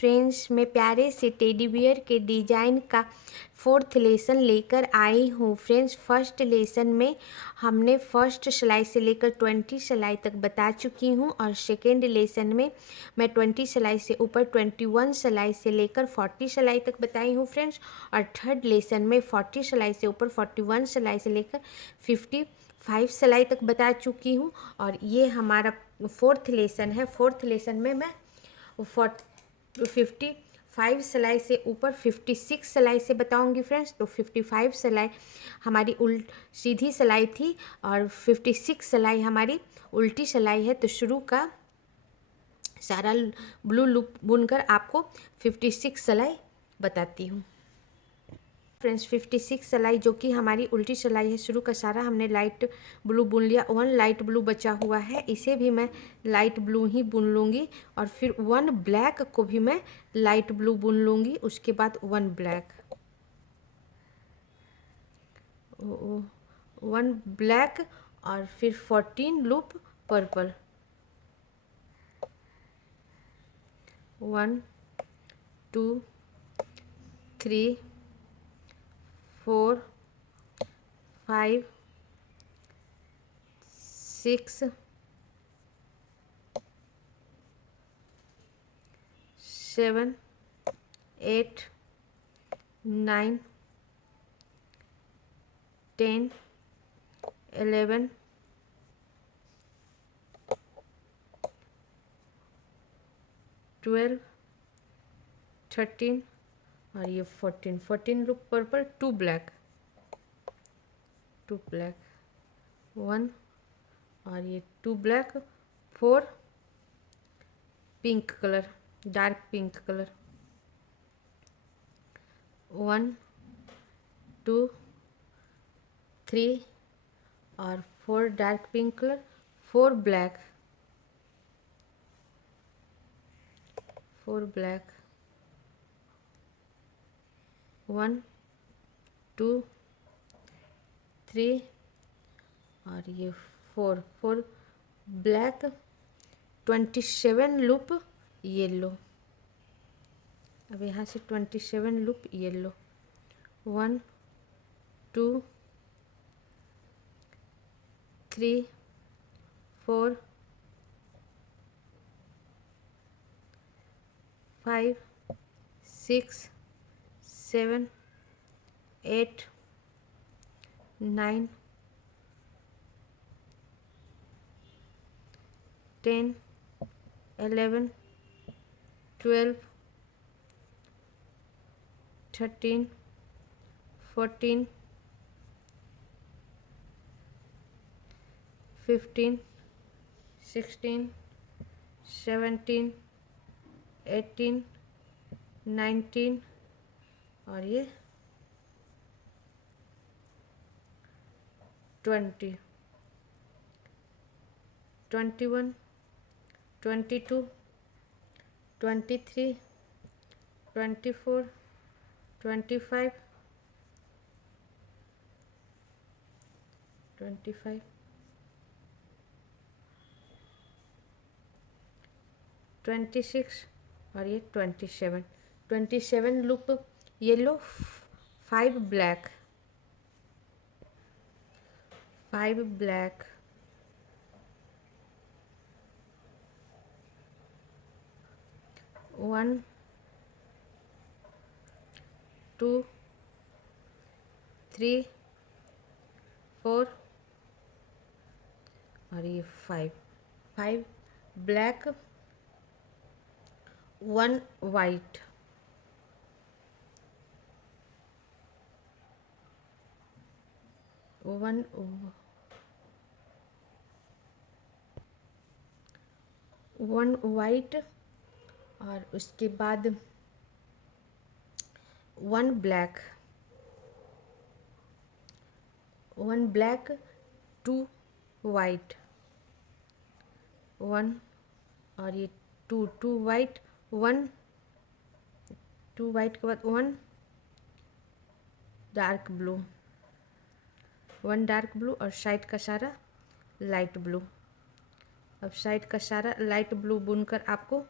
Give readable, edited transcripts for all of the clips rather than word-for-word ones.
Friends, मैं प्यारे से टेडी बियर के डिज़ाइन का फोर्थ लेसन लेकर आई हूँ। फ्रेंड्स, फर्स्ट लेसन में हमने फर्स्ट सिलाई से लेकर 20 सिलाई तक बता चुकी हूँ और सेकेंड लेसन में मैं 20 सिलाई से ऊपर 21 सिलाई से लेकर 40 सिलाई तक बताई हूँ फ्रेंड्स। और थर्ड लेसन में 40 सिलाई से ऊपर 41 सिलाई से लेकर 55 सिलाई तक बता चुकी हूँ। और ये हमारा फोर्थ लेसन है। फोर्थ लेसन में मैं 55 सिलाई से ऊपर 56 सिलाई से बताऊंगी फ्रेंड्स। तो 55 सिलाई हमारी सीधी सिलाई थी और 56 सिलाई हमारी उल्टी सिलाई है। तो शुरू का सारा ब्लू लूप बुनकर आपको 56 सिलाई बताती हूँ फ्रेंड्स। 56 सिलाई जो कि हमारी उल्टी सिलाई है, शुरू का सारा हमने लाइट ब्लू बुन लिया। 1 लाइट ब्लू बचा हुआ है, इसे भी मैं लाइट ब्लू ही बुन लूँगी। और फिर 1 ब्लैक को भी मैं लाइट ब्लू बुन लूँगी। उसके बाद 1 ब्लैक, 1 ब्लैक और फिर 14 लूप पर्पल। 1 2 3 4 5 6 7 8 9 10 11 12 13 और ये 14 लूप पर्पल, 2 ब्लैक, 1 और ये 2 black, 4 pink colour, dark pink colour, 1 2 3 और 4 डार्क पिंक कलर, 4 ब्लैक, 1 2 3 और ये 4 ब्लैक, 27 लूप येलो। अब यहाँ से 27 लूप येलो, 1 2 3 4 5 6 7 8 9 10 11 12 13 14 15 16 17 18 19 और ये 20 21 22 23 24 25 26 और ये 27 लूप येलो, 5 ब्लैक, 1 2 3 4 और ये 5 ब्लैक, 1 वाइट, 1 वाइट और उसके बाद 1 ब्लैक, 2 वाइट, 1 और ये 2 वाइट, 1 2 वाइट के बाद 1 डार्क ब्लू, 1 डार्क ब्लू और साइड का सारा लाइट ब्लू। अब साइड का सारा लाइट ब्लू बुनकर आपको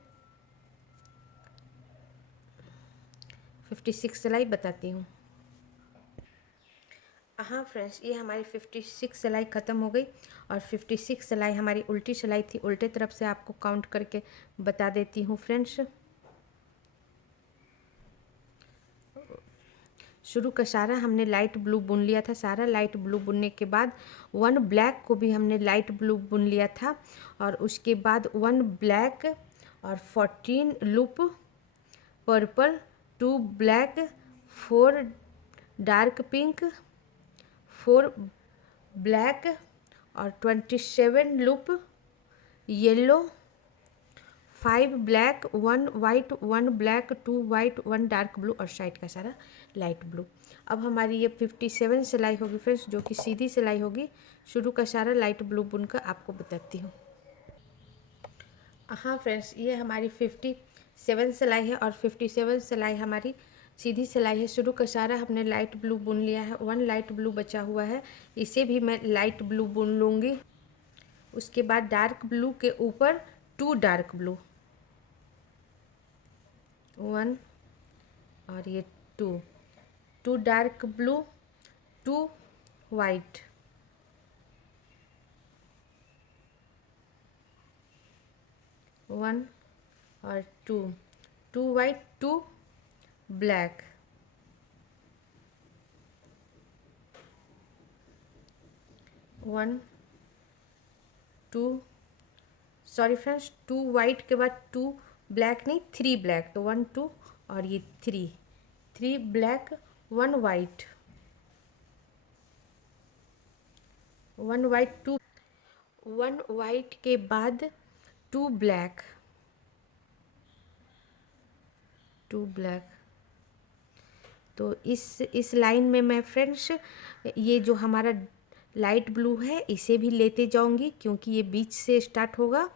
56 सिलाई बताती हूँ। हाँ फ्रेंड्स, ये हमारी 56 सिलाई ख़त्म हो गई और 56 सिलाई हमारी उल्टी सिलाई थी। उल्टे तरफ से आपको काउंट करके बता देती हूँ फ्रेंड्स। शुरू का सारा हमने लाइट ब्लू बुन लिया था। सारा लाइट ब्लू बुनने के बाद 1 ब्लैक को भी हमने लाइट ब्लू बुन लिया था और उसके बाद 1 ब्लैक और 14 loop purple, 2 black, 4 dark pink, 4 black और 27 loop yellow, 5 black, 1 white, 1 black, 2 white, 1 dark blue और साइड का सारा लाइट ब्लू। अब हमारी ये 57 सिलाई होगी फ्रेंड्स, जो कि सीधी सिलाई होगी। शुरू का सारा लाइट ब्लू बुनकर आपको बताती हूँ। हाँ फ्रेंड्स, ये हमारी 57 सिलाई है और 57 सिलाई हमारी सीधी सिलाई है। शुरू का सारा हमने लाइट ब्लू बुन लिया है। 1 लाइट ब्लू बचा हुआ है, इसे भी मैं लाइट ब्लू बुन लूँगी। उसके बाद डार्क ब्लू के ऊपर 2 डार्क ब्लू, 1 और ये 2 डार्क ब्लू, 2 वाइट, 1 और 2 white, 2 black, 1 2 sorry friends, 2 white के बाद 2 ब्लैक नहीं, 3 ब्लैक, तो 1 2 और ये 3 ब्लैक, 1 वाइट, 1 वाइट, 1 वाइट के बाद 2 ब्लैक, 2 ब्लैक। तो इस लाइन में मैं फ्रेंड्स ये जो हमारा लाइट ब्लू है इसे भी लेते जाऊंगी, क्योंकि ये बीच से स्टार्ट होगा।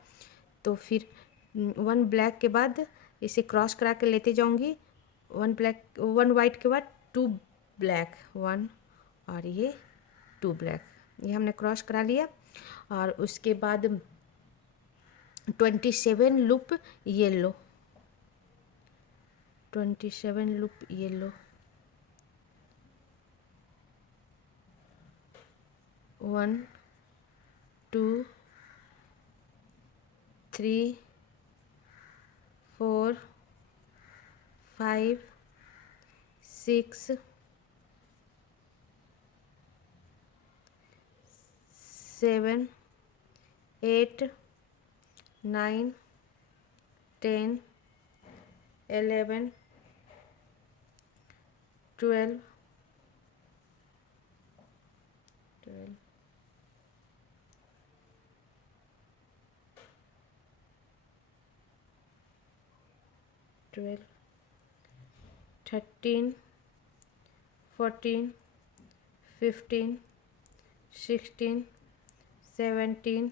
तो फिर 1 ब्लैक के बाद इसे क्रॉस करा के लेते जाऊंगी। 1 वाइट के बाद 2 ब्लैक, 1 और ये 2 ब्लैक, ये हमने क्रॉस करा लिया। और उसके बाद 27 लूप येलो, 27 लूप येलो, 1 2 3 4 5 6 7 8 9 10 11 12 13 14 15 16 17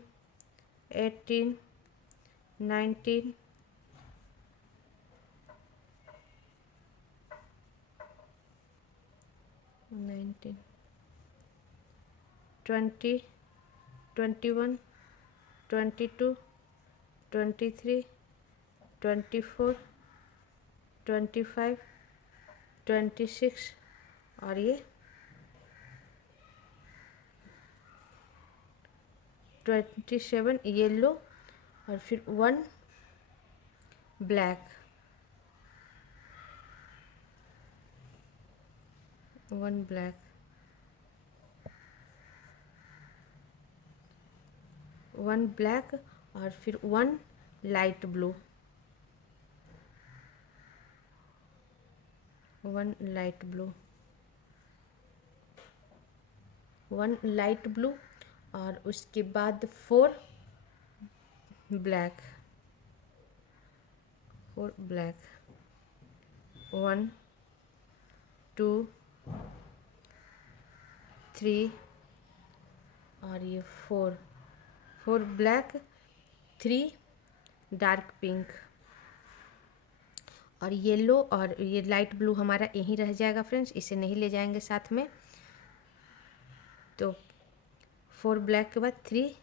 18 19 20 21 22 23 24 25 26 और ये 27 येलो और फिर 1 ब्लैक, 1 ब्लैक, 1 ब्लैक और फिर 1 light blue, 1 light blue, 1 light blue और उसके बाद 4 ब्लैक, 4 ब्लैक, 1 2 3 और ये 4 ब्लैक, 3 डार्क पिंक और येलो और ये लाइट ब्लू हमारा यहीं रह जाएगा फ्रेंड्स, इसे नहीं ले जाएंगे साथ में। तो 4 ब्लैक के बाद 3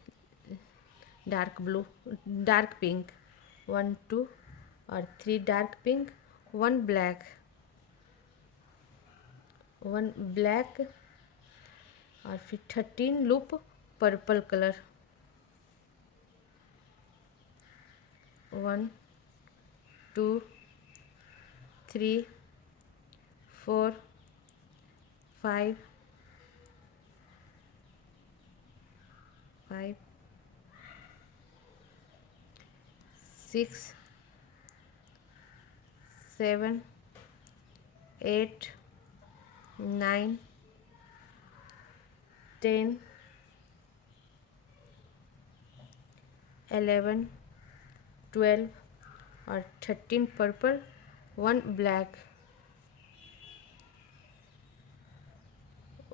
डार्क ब्लू, डार्क पिंक, 1 2 और 3 डार्क पिंक, 1 ब्लैक, 1 ब्लैक और फिर 13 लूप पर्पल कलर, 1 2 3 4 5 5 6 7 8 9 10 11 12 और 13 पर्पल, 1 ब्लैक,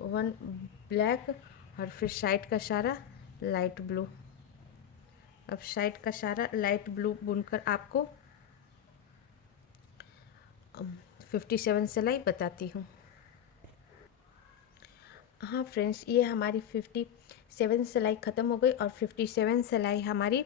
1 ब्लैक और फिर साइड का सारा लाइट ब्लू। अब साइड का सारा लाइट ब्लू बुनकर आपको 57 सिलाई बताती हूँ। हाँ फ्रेंड्स, ये हमारी 57 सिलाई ख़त्म हो गई और 57 सिलाई हमारी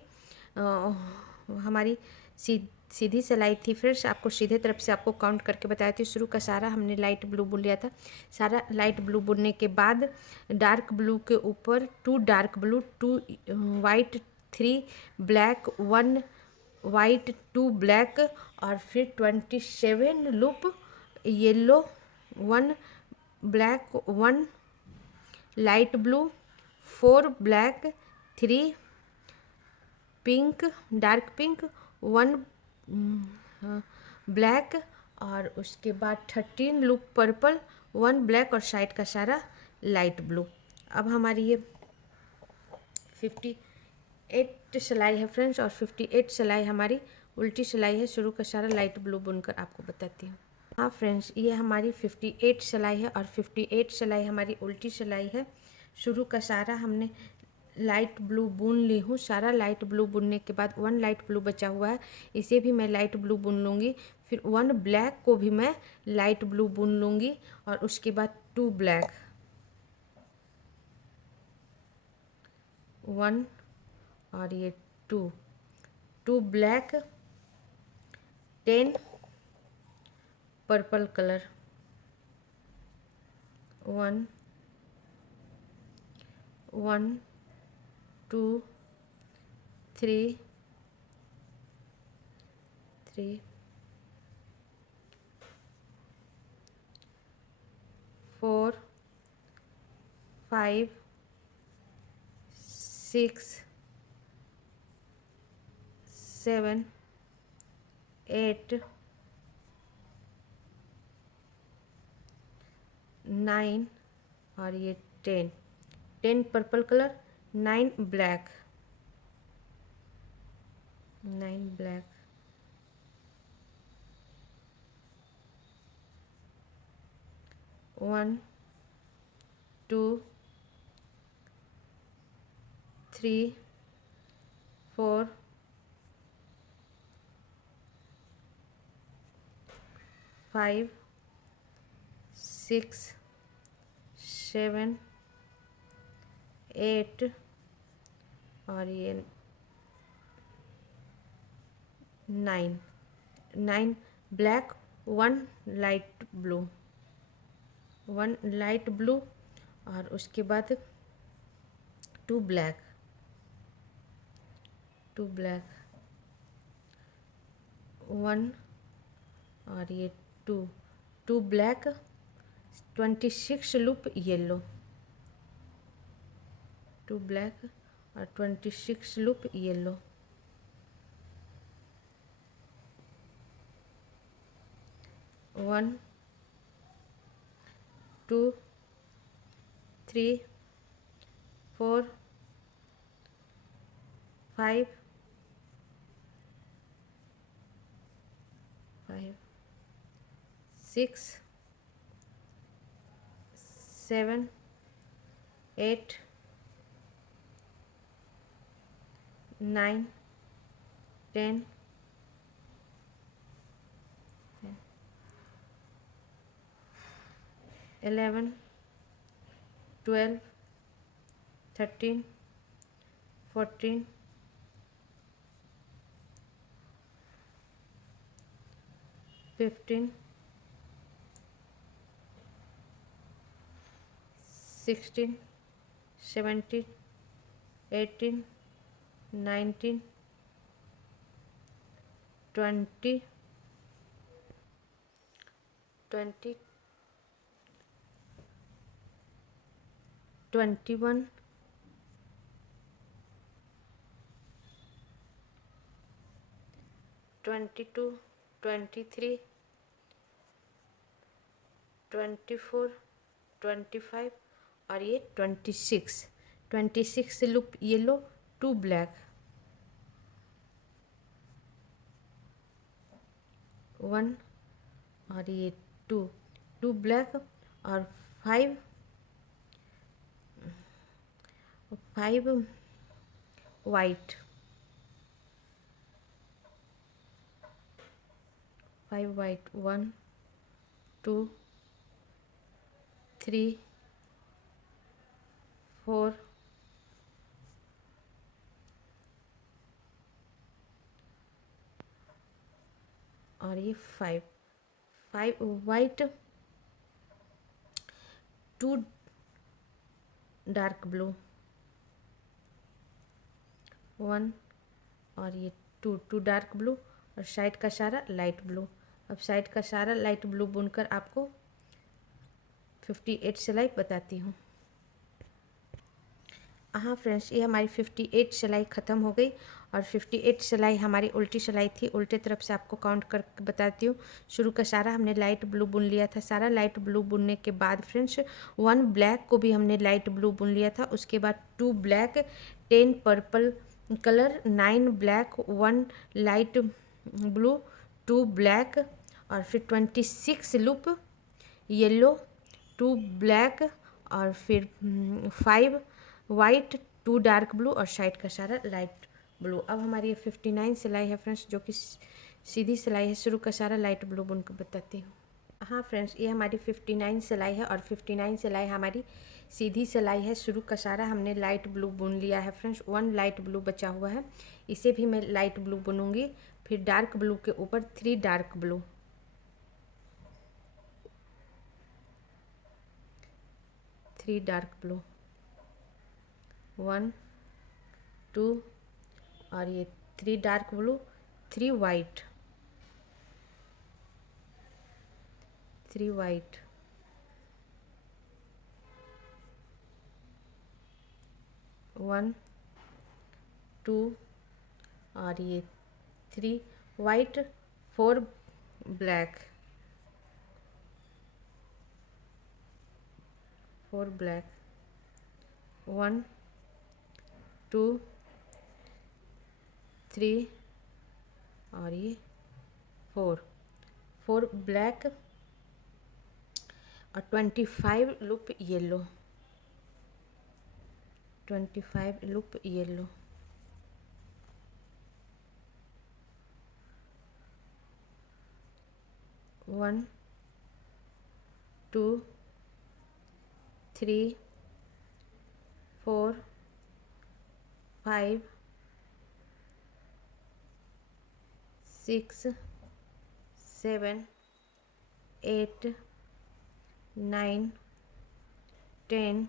सीधी सिलाई थी। फ्रेंड्स, आपको सीधे तरफ से आपको काउंट करके बताया थी। शुरू का सारा हमने लाइट ब्लू बुन लिया था। सारा लाइट ब्लू बुनने के बाद डार्क ब्लू के ऊपर 2 dark blue, 2 white, 3 black, 1 white, 2 black और फिर 27 loop yellow, 1 black, 1 light blue, 4 black, 3 pink, dark pink, 1 black और उसके बाद 13 लूप पर्पल, 1 ब्लैक और साइड का सारा लाइट ब्लू। अब हमारी ये 58 सिलाई है फ्रेंड्स और 58 सिलाई हमारी उल्टी सिलाई है। शुरू का सारा लाइट ब्लू बुनकर आपको बताती हूँ। हाँ फ्रेंड्स, ये हमारी 58 सिलाई है और 58 सिलाई हमारी उल्टी सिलाई है। शुरू का सारा हमने लाइट ब्लू बुन ली हूँ। सारा लाइट ब्लू बुनने के बाद 1 लाइट ब्लू बचा हुआ है, इसे भी मैं लाइट ब्लू बुन लूँगी। फिर 1 ब्लैक को भी मैं लाइट ब्लू बुन लूँगी और उसके बाद 2 ब्लैक, 1 और ये 2 ब्लैक, 10 पर्पल कलर, 1 1 2 3 4 5 6 7 8 9 और ये 10 पर्पल कलर, 9 ब्लैक, 1 2 3 4 5 6 7 8 और ये 9 black, 1 light blue, 1 light blue और उसके बाद 2 ब्लैक, 1 और ये 2 ब्लैक, 26 लूप येलो, 2 ब्लैक और 26 लूप येलो, 1 2 3 4 5 6 7 8 9 10 11 12 13 14 15 16, 17, 18, 19, 20, 20, 21, 22, 23, 24, 25 और ये 26 लूप येलो, 2 ब्लैक, 1 और ये 2 ब्लैक और 5 वाइट, 5 वाइट, 1 2 3 4 और ये 5 वाइट, 2 डार्क ब्लू, 1 और ये 2 डार्क ब्लू और साइड का सारा लाइट ब्लू। अब साइड का सारा लाइट ब्लू बुनकर आपको 58 सिलाई बताती हूँ। हाँ फ्रेंड्स, ये हमारी 58 सिलाई ख़त्म हो गई और 58 सिलाई हमारी उल्टी सिलाई थी। उल्टे तरफ से आपको काउंट कर बताती हूँ। शुरू का सारा हमने लाइट ब्लू बुन लिया था। सारा लाइट ब्लू बुनने के बाद फ्रेंड्स 1 ब्लैक को भी हमने लाइट ब्लू बुन लिया था। उसके बाद 2 black, 10 purple colour, 9 black, 1 light blue, 2 black और फिर 26 लूप येलो, 2 ब्लैक और फिर 5 वाइट, 2 डार्क ब्लू और साइड का सारा लाइट ब्लू। अब हमारी ये 59 सिलाई है फ्रेंड्स, जो कि सीधी सिलाई है। शुरू का सारा लाइट ब्लू बुनकर बताती हूँ। हाँ फ्रेंड्स, ये हमारी 59 सिलाई है और 59 सिलाई हमारी सीधी सिलाई है। शुरू का सारा हमने लाइट ब्लू बुन लिया है फ्रेंड्स। 1 लाइट ब्लू बचा हुआ है, इसे भी मैं लाइट ब्लू बुनूंगी। फिर डार्क ब्लू के ऊपर 3 डार्क ब्लू, 3 डार्क ब्लू, 1 2 और ये 3 डार्क ब्लू, 3 वाइट, 3 वाइट, 1 2 और ये 3 वाइट, 4 ब्लैक, 4 ब्लैक, 1 2 3 और ये 4 ब्लैक और 25 लूप येलो, 25 लूप येलो, 1 2 3 4 5 6 7 8 9 10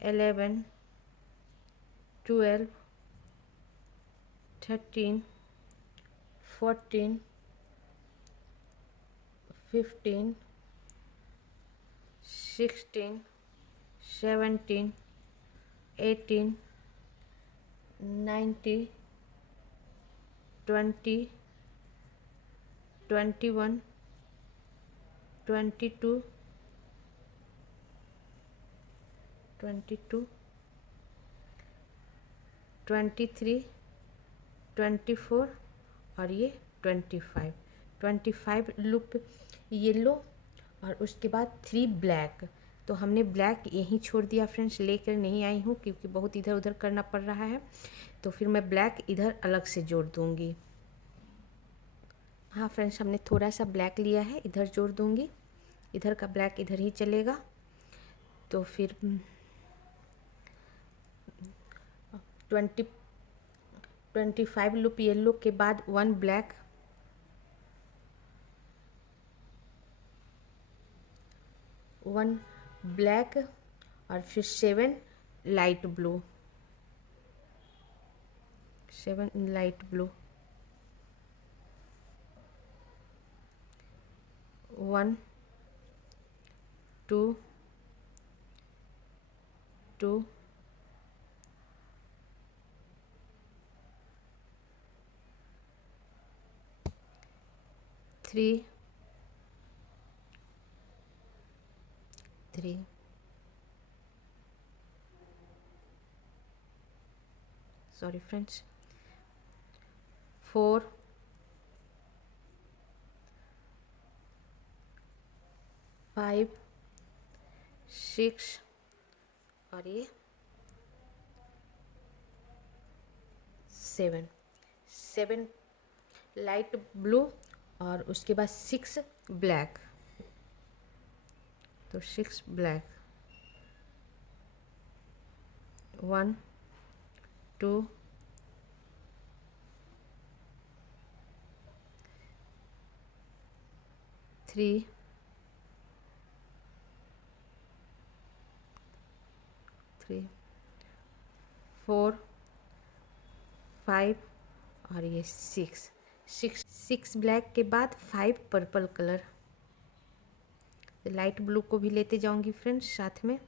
11 12 13 14 15 16 17 18 19 20 21 22 23 24 और ये 25 लूप येलो और उसके बाद 3 ब्लैक। तो हमने ब्लैक यहीं छोड़ दिया फ्रेंड्स, लेकर नहीं आई हूँ क्योंकि बहुत इधर उधर करना पड़ रहा है। तो फिर मैं ब्लैक इधर अलग से जोड़ दूँगी। हाँ फ्रेंड्स, हमने थोड़ा सा ब्लैक लिया है, इधर जोड़ दूँगी। इधर का ब्लैक इधर ही चलेगा। तो फिर 25 लूप येलो के बाद 1 ब्लैक, 1 ब्लैक और फिर 7 light blue, 7 light blue, 1 2 2 3 3 sorry friends, 4 5 6 और ये 7 लाइट ब्लू और उसके बाद 6 ब्लैक, तो 6 ब्लैक, 1 2 3 3 4 5 और ये 6 ब्लैक के बाद 5 पर्पल कलर। लाइट ब्लू को भी लेते जाऊंगी फ्रेंड्स साथ में,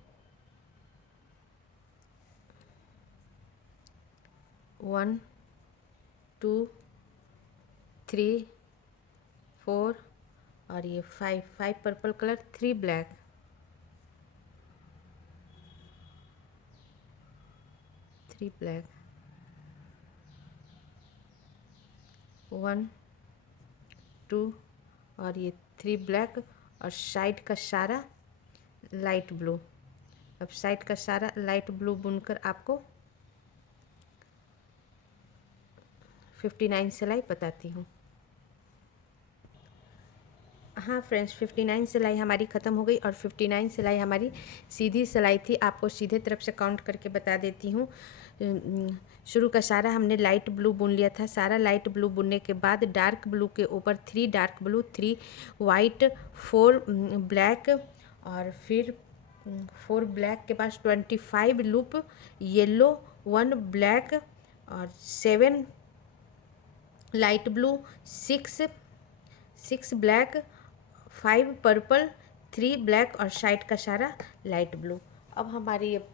1 2 3 4 और ये 5 पर्पल कलर, 3 ब्लैक, 3 ब्लैक, 1 2 और ये 3 ब्लैक और साइड का सारा लाइट ब्लू। अब साइड का सारा लाइट ब्लू बुनकर आपको 59 सिलाई बताती हूँ। हाँ फ्रेंड्स, 59 सिलाई हमारी ख़त्म हो गई और 59 सिलाई हमारी सीधी सिलाई थी। आपको सीधे तरफ से काउंट करके बता देती हूँ। शुरू का सारा हमने लाइट ब्लू बुन लिया था। सारा लाइट ब्लू बुनने के बाद डार्क ब्लू के ऊपर 3 डार्क ब्लू, 3 वाइट, 4 ब्लैक और फिर 4 ब्लैक के पास 25 लूप येलो, 1 ब्लैक और 7 light blue, 6 black, 5 purple, 3 black और साइड का सारा लाइट ब्लू। अब हमारी ये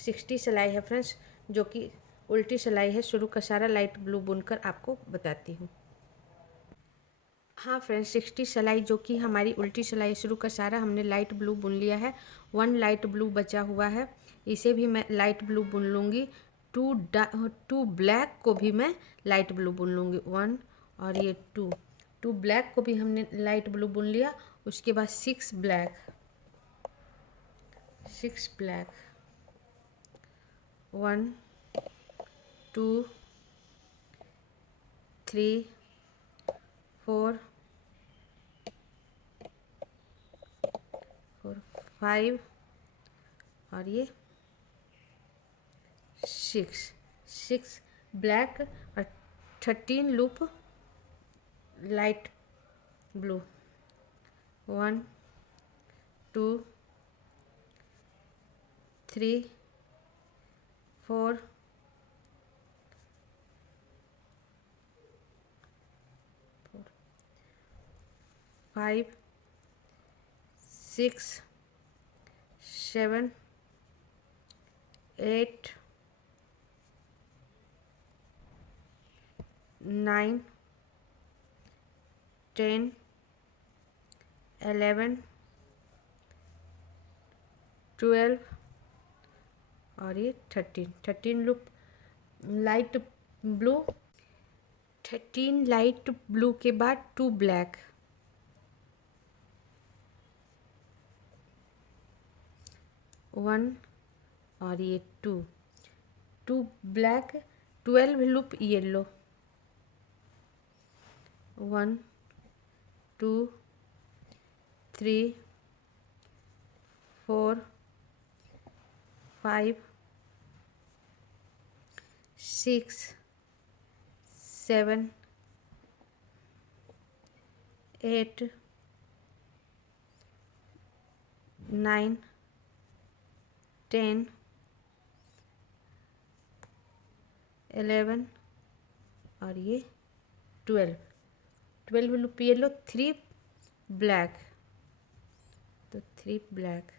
60 सिलाई है फ्रेंड्स, जो कि उल्टी सिलाई है। शुरू का सारा लाइट ब्लू बुनकर आपको बताती हूँ। हाँ फ्रेंड्स, 60 सिलाई जो कि हमारी उल्टी सिलाई, शुरू का सारा हमने लाइट ब्लू बुन लिया है। 1 लाइट ब्लू बचा हुआ है, इसे भी मैं लाइट ब्लू बुन लूँगी। 2 ब्लैक को भी मैं लाइट ब्लू बुन लूँगी, 1 और ये 2 ब्लैक को भी हमने लाइट ब्लू बुन लिया। उसके बाद 6 ब्लैक, 1 2 3 4 5 और ये 6 ब्लैक और 13 लूप लाइट ब्लू, 1 2 3 4 5 6 7 8 9 10 11 12 और ये 13 loop light blue. 13 light blue के बाद 2 ब्लैक, 1 और ये 2 ब्लैक, 12 लूप येलो, 1 2 3 4 5 6 7 8 9 10, 11 और ये 12 लूप येलो, 3 ब्लैक, तो 3 ब्लैक,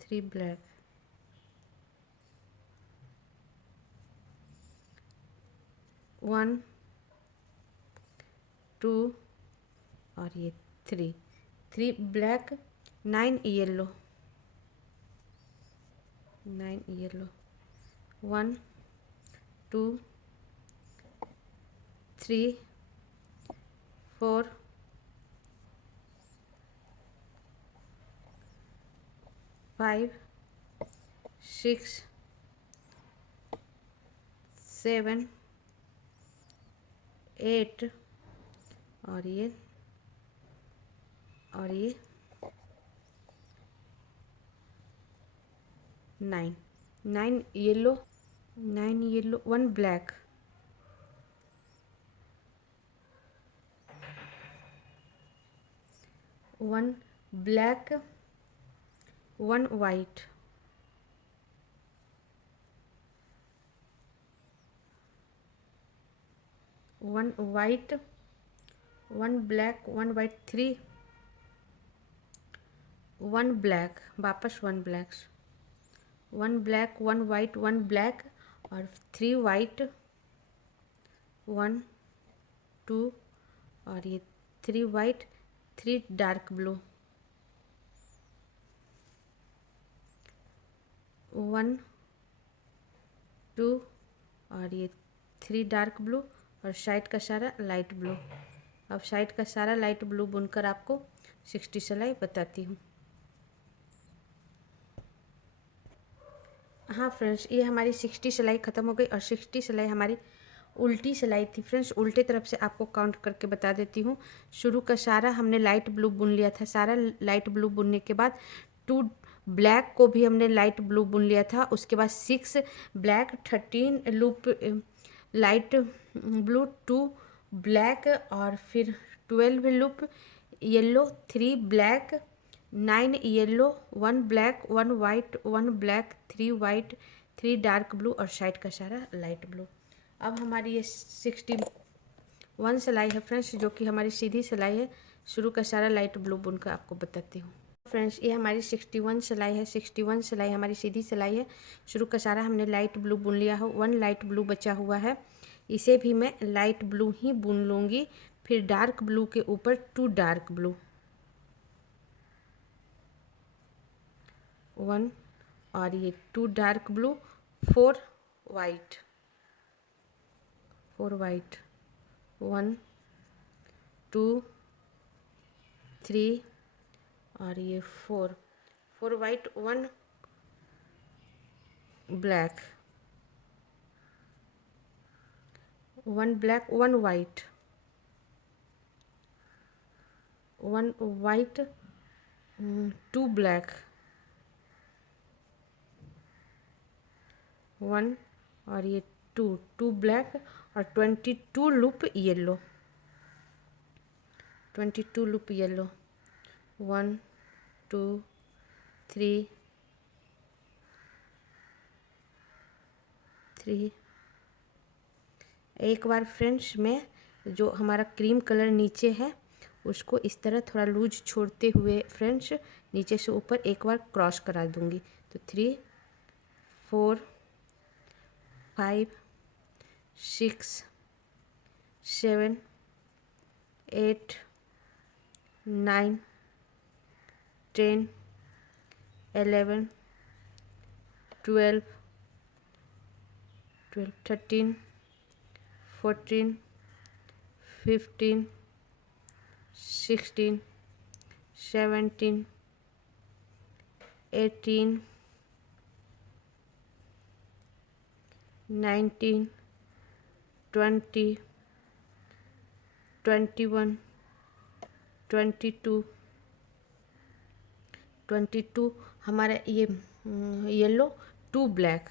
3 ब्लैक, 1 2 और ये 3 ब्लैक, 9 येलो, 9 येलो, 1 2 3 4 5 6 7 8 और ये 9 yellow, 1 black, 1 black, 1 white, 1 white, 1 black, 1 white, 3, 1 black, वापस 1 ब्लैक, 1 ब्लैक, 1 वाइट, 1 ब्लैक और 3 वाइट, 1 2 और ये 3 वाइट, 3 डार्क ब्लू, 1 2 और ये 3 डार्क ब्लू और साइड का सारा लाइट ब्लू। अब साइड का सारा लाइट ब्लू बुनकर आपको 60 सिलाई बताती हूँ। हाँ फ्रेंड्स, ये हमारी 60 सिलाई ख़त्म हो गई और 60 सिलाई हमारी उल्टी सिलाई थी। फ्रेंड्स, उल्टे तरफ से आपको काउंट करके बता देती हूँ। शुरू का सारा हमने लाइट ब्लू बुन लिया था। सारा लाइट ब्लू बुनने के बाद 2 ब्लैक को भी हमने लाइट ब्लू बुन लिया था। उसके बाद 6 black, 13 loop light blue, 2 black और फिर 12 loop yellow, 3 black, 9 yellow, 1 black, 1 white, 1 black, 3 white, 3 dark blue और साइड का सारा लाइट ब्लू। अब हमारी ये 61 सिलाई है फ्रेंड्स, जो कि हमारी सीधी सिलाई है। शुरू का सारा लाइट ब्लू बुनकर आपको बताती हूँ। फ्रेंड्स, ये हमारी 61 सिलाई है। 61 सिलाई हमारी सीधी सिलाई है। शुरू का सारा हमने लाइट ब्लू बुन लिया है। 1 लाइट ब्लू बचा हुआ है, इसे भी मैं लाइट ब्लू ही बुन लूँगी। फिर डार्क ब्लू के ऊपर 2 डार्क ब्लू, 1 और ये 2 डार्क ब्लू, 4 वाइट, 1 2 3 और ये 4 white, 1 black, 1 black, 1 white, 1 white, 2 black, 1 और ये 2 ब्लैक और 22 लूप येलो, 22 लूप येलो, 1 2 3 3। एक बार फ्रेंड्स, मैं जो हमारा क्रीम कलर नीचे है उसको इस तरह थोड़ा लूज छोड़ते हुए फ्रेंड्स नीचे से ऊपर एक बार क्रॉस करा दूंगी। तो 3 4 5 6 7 8 9 10 11 12 13 14 15 16 17 18 19 20 21 22 हमारा ये येलो, 2 ब्लैक,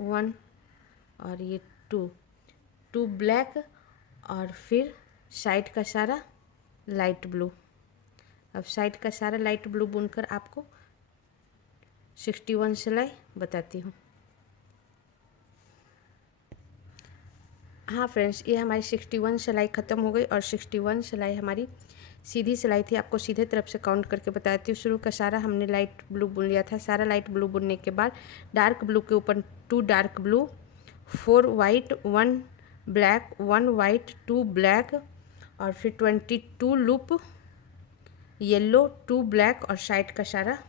1 और ये टू, टू ब्लैक और फिर साइड का सारा लाइट ब्लू। अब साइड का सारा लाइट ब्लू बुनकर आपको 61 सिलाई बताती हूँ। हाँ फ्रेंड्स, ये हमारी 61 सिलाई ख़त्म हो गई और 61 सिलाई हमारी सीधी सिलाई थी। आपको सीधे तरफ से काउंट करके बताती हूँ। शुरू का सारा हमने लाइट ब्लू बुन लिया था। सारा लाइट ब्लू बुनने के बाद डार्क ब्लू के ऊपर 2 dark blue, 4 white, 1 black, 1 white, 2 black और फिर 22 लूप येलो, 2 ब्लैक और साइड का सारा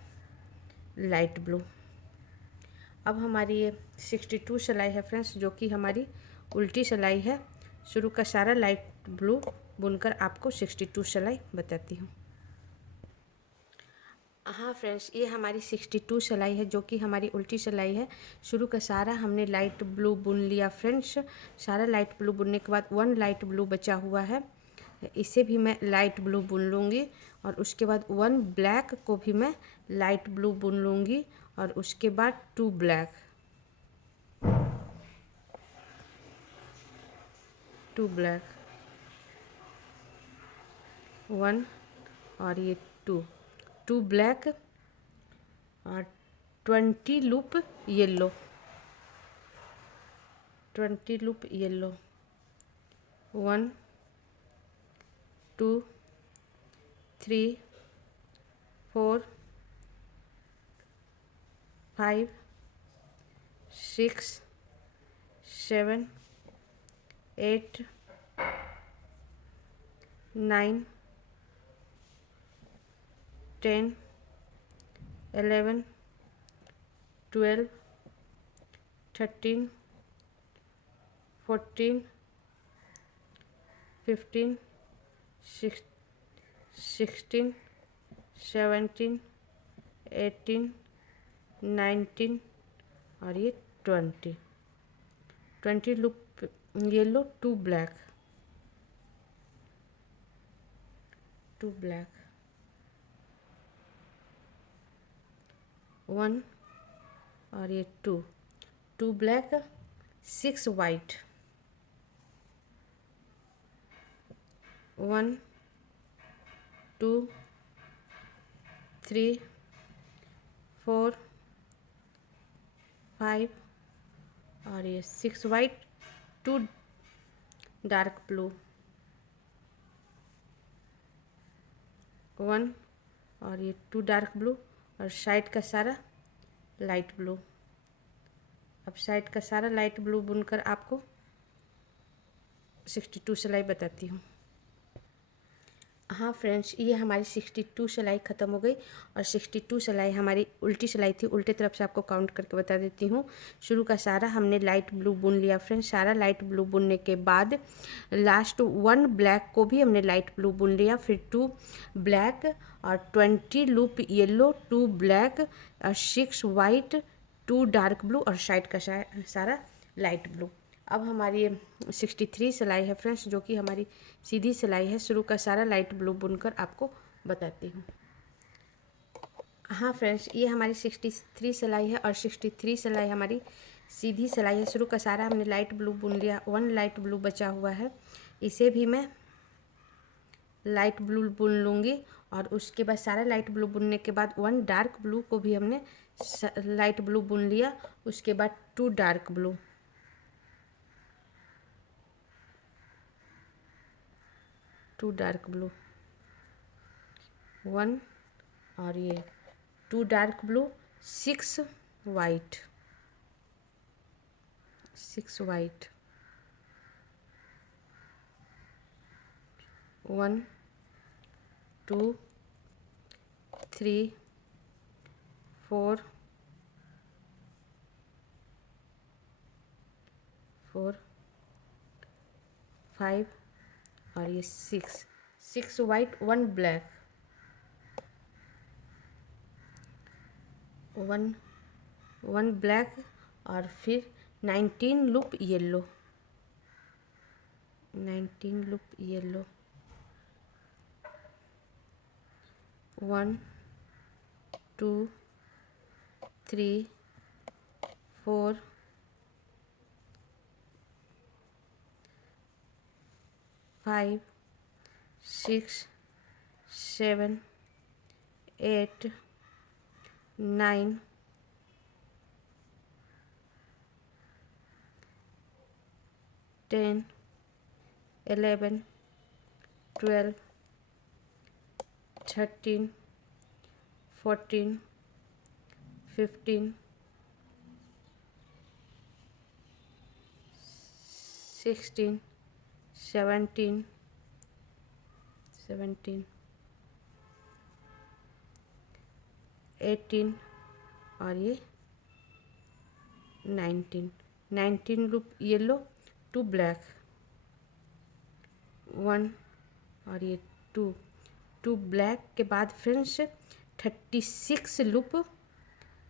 लाइट ब्लू। अब हमारी ये 62 सिलाई है फ्रेंड्स, जो कि हमारी उल्टी सिलाई है। शुरू का सारा लाइट ब्लू बुनकर आपको 62 सिलाई बताती हूँ। हाँ फ्रेंड्स, ये हमारी 62 सिलाई है, जो कि हमारी उल्टी सिलाई है। शुरू का सारा हमने लाइट ब्लू बुन लिया फ्रेंड्स। सारा लाइट ब्लू बुनने के बाद 1 लाइट ब्लू बचा हुआ है, इसे भी मैं लाइट ब्लू बुन लूँगी और उसके बाद 1 ब्लैक को भी मैं लाइट ब्लू बुन लूँगी और उसके बाद 2 ब्लैक, 2 ब्लैक, 1 और ये 2 ब्लैक और 20 लूप येलो, 20 लूप येलो, 1 2 3 4 5 6 7 8 9 10 11 12 13 14 15 16 17 18 19 और ये 20 लूप येलो, 2 ब्लैक, 2 ब्लैक, 1 और ये 2 ब्लैक, 6 वाइट, 1 2 3 4 5 और ये 6 वाइट, 2 डार्क ब्लू, 1 और ये 2 डार्क ब्लू और साइड का सारा लाइट ब्लू। अब साइड का सारा लाइट ब्लू बुनकर आपको 62 सिलाई बताती हूँ। हाँ फ्रेंड्स, ये हमारी 62 सिलाई ख़त्म हो गई और 62 सिलाई हमारी उल्टी सिलाई थी। उल्टे तरफ से आपको काउंट करके बता देती हूँ। शुरू का सारा हमने लाइट ब्लू बुन लिया फ्रेंड्स। सारा लाइट ब्लू बुनने के बाद लास्ट 1 ब्लैक को भी हमने लाइट ब्लू बुन लिया, फिर 2 ब्लैक और 20 लूप येलो, 2 ब्लैक और 6 वाइट, 2 डार्क ब्लू और साइड का सारा लाइट ब्लू। अब हमारी ये 63 सिलाई है फ्रेंड्स, जो कि हमारी सीधी सिलाई है। शुरू का सारा लाइट ब्लू बुनकर आपको बताती हूँ। हाँ फ्रेंड्स, ये हमारी 63 सिलाई है और 63 सिलाई हमारी सीधी सिलाई है। शुरू का सारा हमने लाइट ब्लू बुन लिया, 1 लाइट ब्लू बचा हुआ है, इसे भी मैं लाइट ब्लू बुन लूँगी और उसके बाद सारा लाइट ब्लू बुनने के बाद 1 डार्क ब्लू को भी हमने लाइट ब्लू बुन लिया। उसके बाद 2 डार्क ब्लू, 2 डार्क ब्लू, 1 और ये 2 डार्क ब्लू, 6 वाइट, 6 वाइट, 1 2 3 4 5 और ये 6 वाइट, 1 ब्लैक, 1 ब्लैक और फिर 19 लूप येलो, 19 लूप येलो, 1 2 3 4 5 6 7 8 9 10 11 12 13 14 15 16 17 18 और ये 19 लूप येलो, 2 ब्लैक, 1 और ये 2 ब्लैक के बाद फ्रेंड्स 36 लूप।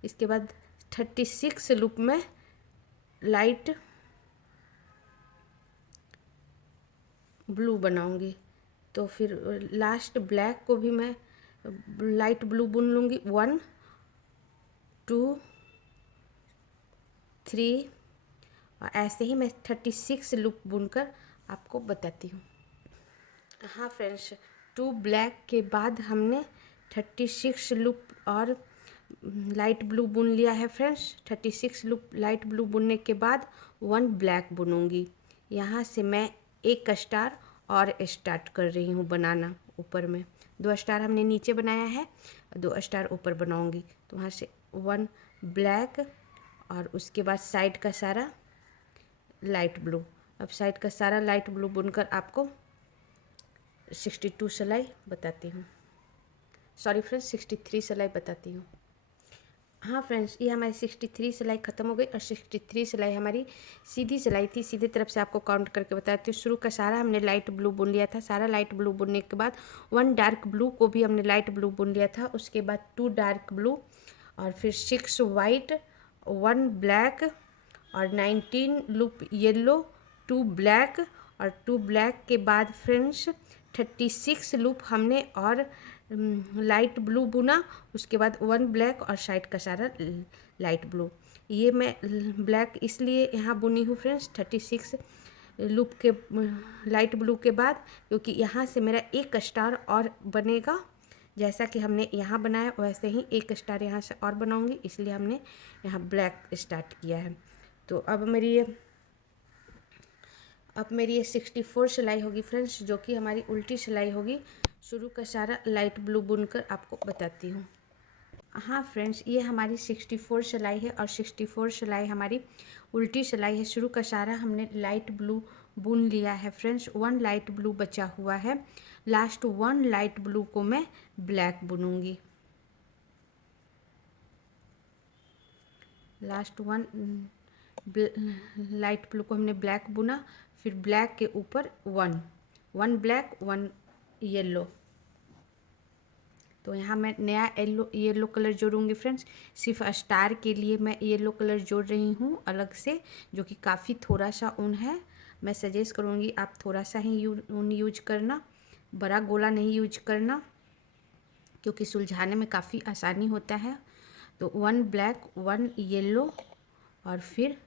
इसके बाद 36 लूप में लाइट ब्लू बनाऊंगी। तो फिर लास्ट ब्लैक को भी मैं लाइट ब्लू बुन लूँगी। 1 2 3 और ऐसे ही मैं 36 लूप बुनकर आपको बताती हूँ। हाँ फ्रेंड्स, 2 ब्लैक के बाद हमने 36 लूप और लाइट ब्लू बुन लिया है फ्रेंड्स। 36 लूप लाइट ब्लू बुनने के बाद 1 ब्लैक बुनूंगी। यहाँ से मैं एक स्टार और स्टार्ट कर रही हूँ बनाना। ऊपर में 2 स्टार हमने नीचे बनाया है, 2 स्टार ऊपर बनाऊंगी। तो वहाँ से 1 ब्लैक और उसके बाद साइड का सारा लाइट ब्लू। अब साइड का सारा लाइट ब्लू बुनकर आपको 62 सिलाई बताती हूँ। सॉरी फ्रेंड्स, 63 सिलाई बताती हूँ। हाँ फ्रेंड्स, ये हमारी 63 सिलाई ख़त्म हो गई और 63 सिलाई हमारी सीधी सिलाई थी। सीधे तरफ से आपको काउंट करके बताती हूँ। शुरू का सारा हमने लाइट ब्लू बुन लिया था। सारा लाइट ब्लू बुनने के बाद 1 डार्क ब्लू को भी हमने लाइट ब्लू बुन लिया था। उसके बाद 2 डार्क ब्लू और फिर 6 वाइट, 1 ब्लैक और 19 लूप येलो, 2 ब्लैक और 2 ब्लैक के बाद फ्रेंड्स 36 लूप हमने और लाइट ब्लू बुना। उसके बाद 1 ब्लैक और साइड का सारा लाइट ब्लू। ये मैं ब्लैक इसलिए यहाँ बुनी हूँ फ्रेंड्स 36 लूप के लाइट ब्लू के बाद, क्योंकि यहाँ से मेरा एक स्टार और बनेगा। जैसा कि हमने यहाँ बनाया वैसे ही एक स्टार यहाँ से और बनाऊंगी, इसलिए हमने यहाँ ब्लैक स्टार्ट किया है। तो अब मेरी ये 64 सिलाई होगी फ्रेंड्स, जो कि हमारी उल्टी सिलाई होगी। शुरू का सारा लाइट ब्लू बुनकर आपको बताती हूँ। हाँ फ्रेंड्स, ये हमारी 64 सिलाई है और 64 सिलाई हमारी उल्टी सिलाई है। शुरू का सारा हमने लाइट ब्लू बुन लिया है फ्रेंड्स। 1 लाइट ब्लू बचा हुआ है। लास्ट 1 लाइट ब्लू को मैं ब्लैक बुनूंगी। लास्ट 1 लाइट ब्लू को हमने ब्लैक बुना, फिर ब्लैक के ऊपर 1 ब्लैक 1 येलो। तो यहाँ मैं नया येलो कलर जोड़ूंगी फ्रेंड्स। सिर्फ स्टार के लिए मैं येलो कलर जोड़ रही हूँ अलग से, जो कि काफ़ी थोड़ा सा ऊन है। मैं सजेस्ट करूँगी आप थोड़ा सा ही ऊन यूज करना, बड़ा गोला नहीं यूज करना, क्योंकि सुलझाने में काफ़ी आसानी होता है। तो 1 ब्लैक 1 येलो और फिर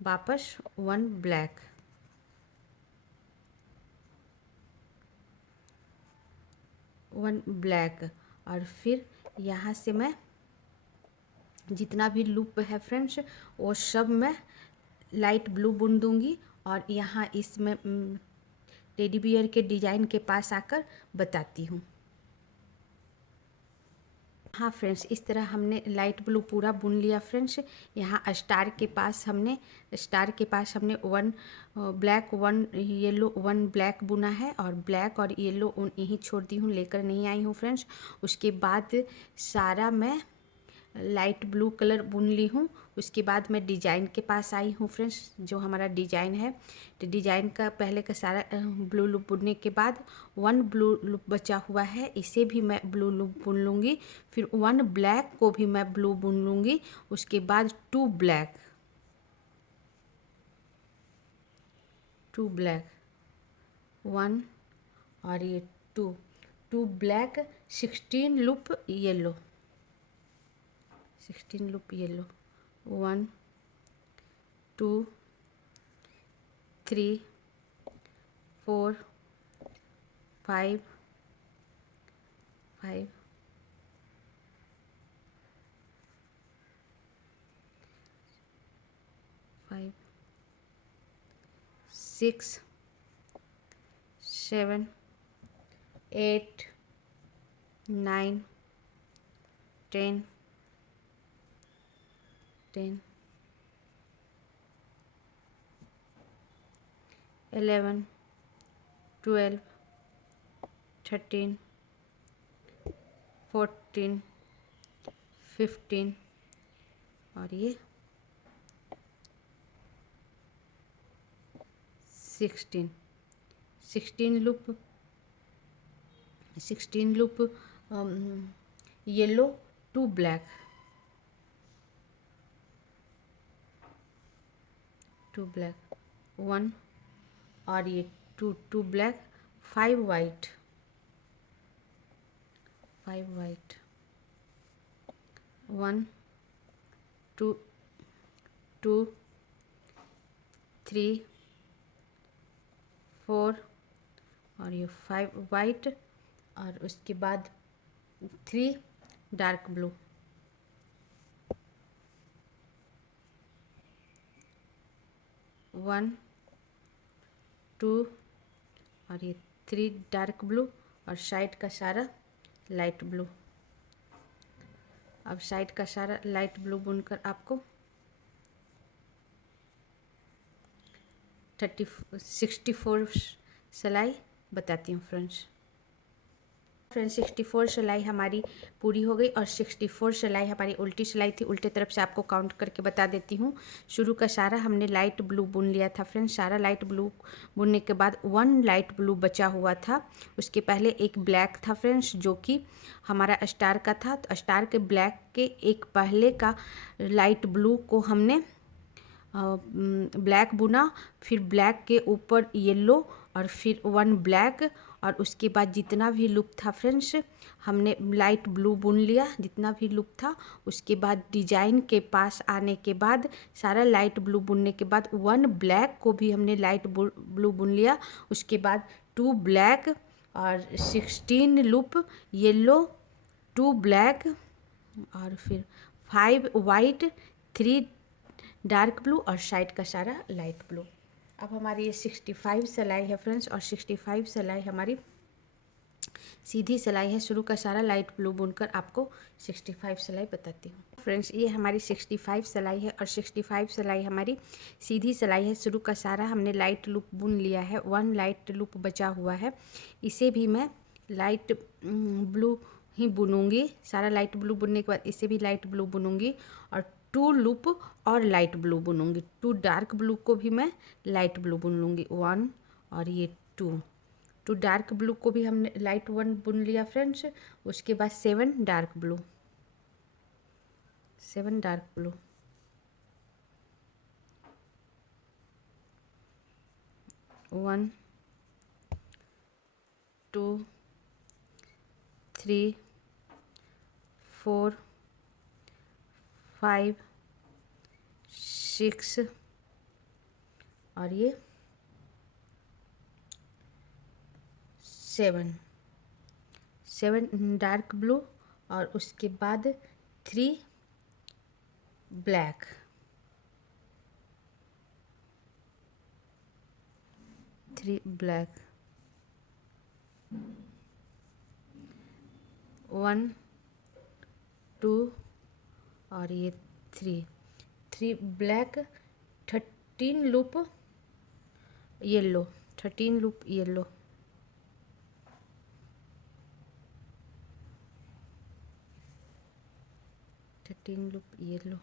वापस 1 ब्लैक। और फिर यहाँ से मैं जितना भी लूप है फ्रेंड्स वो सब मैं लाइट ब्लू बुन दूँगी और यहाँ इसमें टेडी बियर के डिज़ाइन के पास आकर बताती हूँ। हाँ फ्रेंड्स, इस तरह हमने लाइट ब्लू पूरा बुन लिया फ्रेंड्स। यहाँ स्टार के पास हमने 1 ब्लैक 1 येलो 1 ब्लैक बुना है और ब्लैक और येलो यहीं छोड़ दी हूँ, लेकर नहीं आई हूँ फ्रेंड्स। उसके बाद सारा मैं लाइट ब्लू कलर बुन ली हूँ। उसके बाद मैं डिज़ाइन के पास आई हूँ फ्रेंड्स, जो हमारा डिज़ाइन है। तो डिज़ाइन का पहले का सारा ब्लू लूप बुनने के बाद 1 ब्लू लूप बचा हुआ है, इसे भी मैं ब्लू लूप बुन लूँगी। फिर 1 ब्लैक को भी मैं ब्लू बुन लूँगी। उसके बाद 2 ब्लैक 1 और ये 2 ब्लैक 16 लूप येलो 1 2 3 4 5 5 5 6 7 8 9 10 10 11 12 13 14 15 और ये 16 16 लूप येलो 2 ब्लैक 1 और ये 2 ब्लैक 5 वाइट 1 2 2 3 4 और ये 5 वाइट और उसके बाद 3 डार्क ब्लू 1 2 और ये 3 डार्क ब्लू और साइड का सारा लाइट ब्लू। अब साइड का सारा लाइट ब्लू बुनकर आपको 64 सिलाई बताती हूँ फ्रेंड्स। 64 सिलाई हमारी पूरी हो गई और 64 सिलाई हमारी उल्टी सिलाई थी। उल्टे तरफ से आपको काउंट करके बता देती हूँ। शुरू का सारा हमने लाइट ब्लू बुन लिया था फ्रेंड्स। सारा लाइट ब्लू बुनने के बाद 1 लाइट ब्लू बचा हुआ था। उसके पहले एक ब्लैक था फ्रेंड्स, जो कि हमारा स्टार का था। तो स्टार के ब्लैक के एक पहले का लाइट ब्लू को हमने ब्लैक बुना, फिर ब्लैक के ऊपर येलो और फिर 1 ब्लैक और उसके बाद जितना भी लूप था फ्रेंड्स हमने लाइट ब्लू बुन लिया। जितना भी लूप था उसके बाद डिजाइन के पास आने के बाद सारा लाइट ब्लू बुनने के बाद 1 ब्लैक को भी हमने लाइट ब्लू बुन लिया। उसके बाद 2 ब्लैक और 16 लूप येलो, 2 ब्लैक और फिर 5 वाइट, 3 डार्क ब्लू और साइड का सारा लाइट ब्लू। अब हमारी ये 65 सिलाई है फ्रेंड्स और 65 सिलाई हमारी सीधी सिलाई है। शुरू का सारा लाइट ब्लू बुनकर आपको 65 सिलाई बताती हूँ फ्रेंड्स। ये हमारी 65 सिलाई है और 65 सिलाई हमारी सीधी सिलाई है। शुरू का सारा हमने लाइट लूप बुन लिया है, 1 लाइट लूप बचा हुआ है। इसे भी मैं लाइट ब्लू ही बुनूंगी। सारा लाइट ब्लू बुनने के बाद इसे भी लाइट ब्लू बुनूंगी और 2 लूप और लाइट ब्लू बुनूंगी। 2 डार्क ब्लू को भी मैं लाइट ब्लू बुन लूँगी, 1 और ये 2 डार्क ब्लू को भी हमने लाइट 1 बुन लिया फ्रेंड्स। उसके बाद 7 डार्क ब्लू, 7 डार्क ब्लू, 1 2 3 4 5 6 और ये 7 डार्क ब्लू और उसके बाद 3 ब्लैक, 3 ब्लैक, 1 2 और ये 3 black, 13 loop yellow, 13 loop yellow, 13 loop yellow,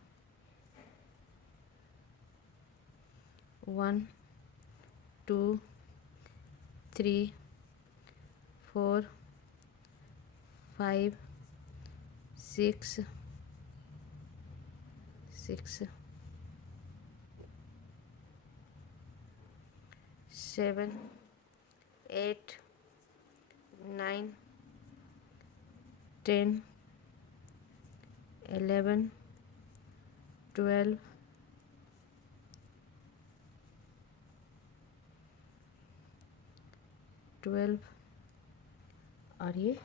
1 2 3 4 5 6 7 8 9 10 11 12 12 और ये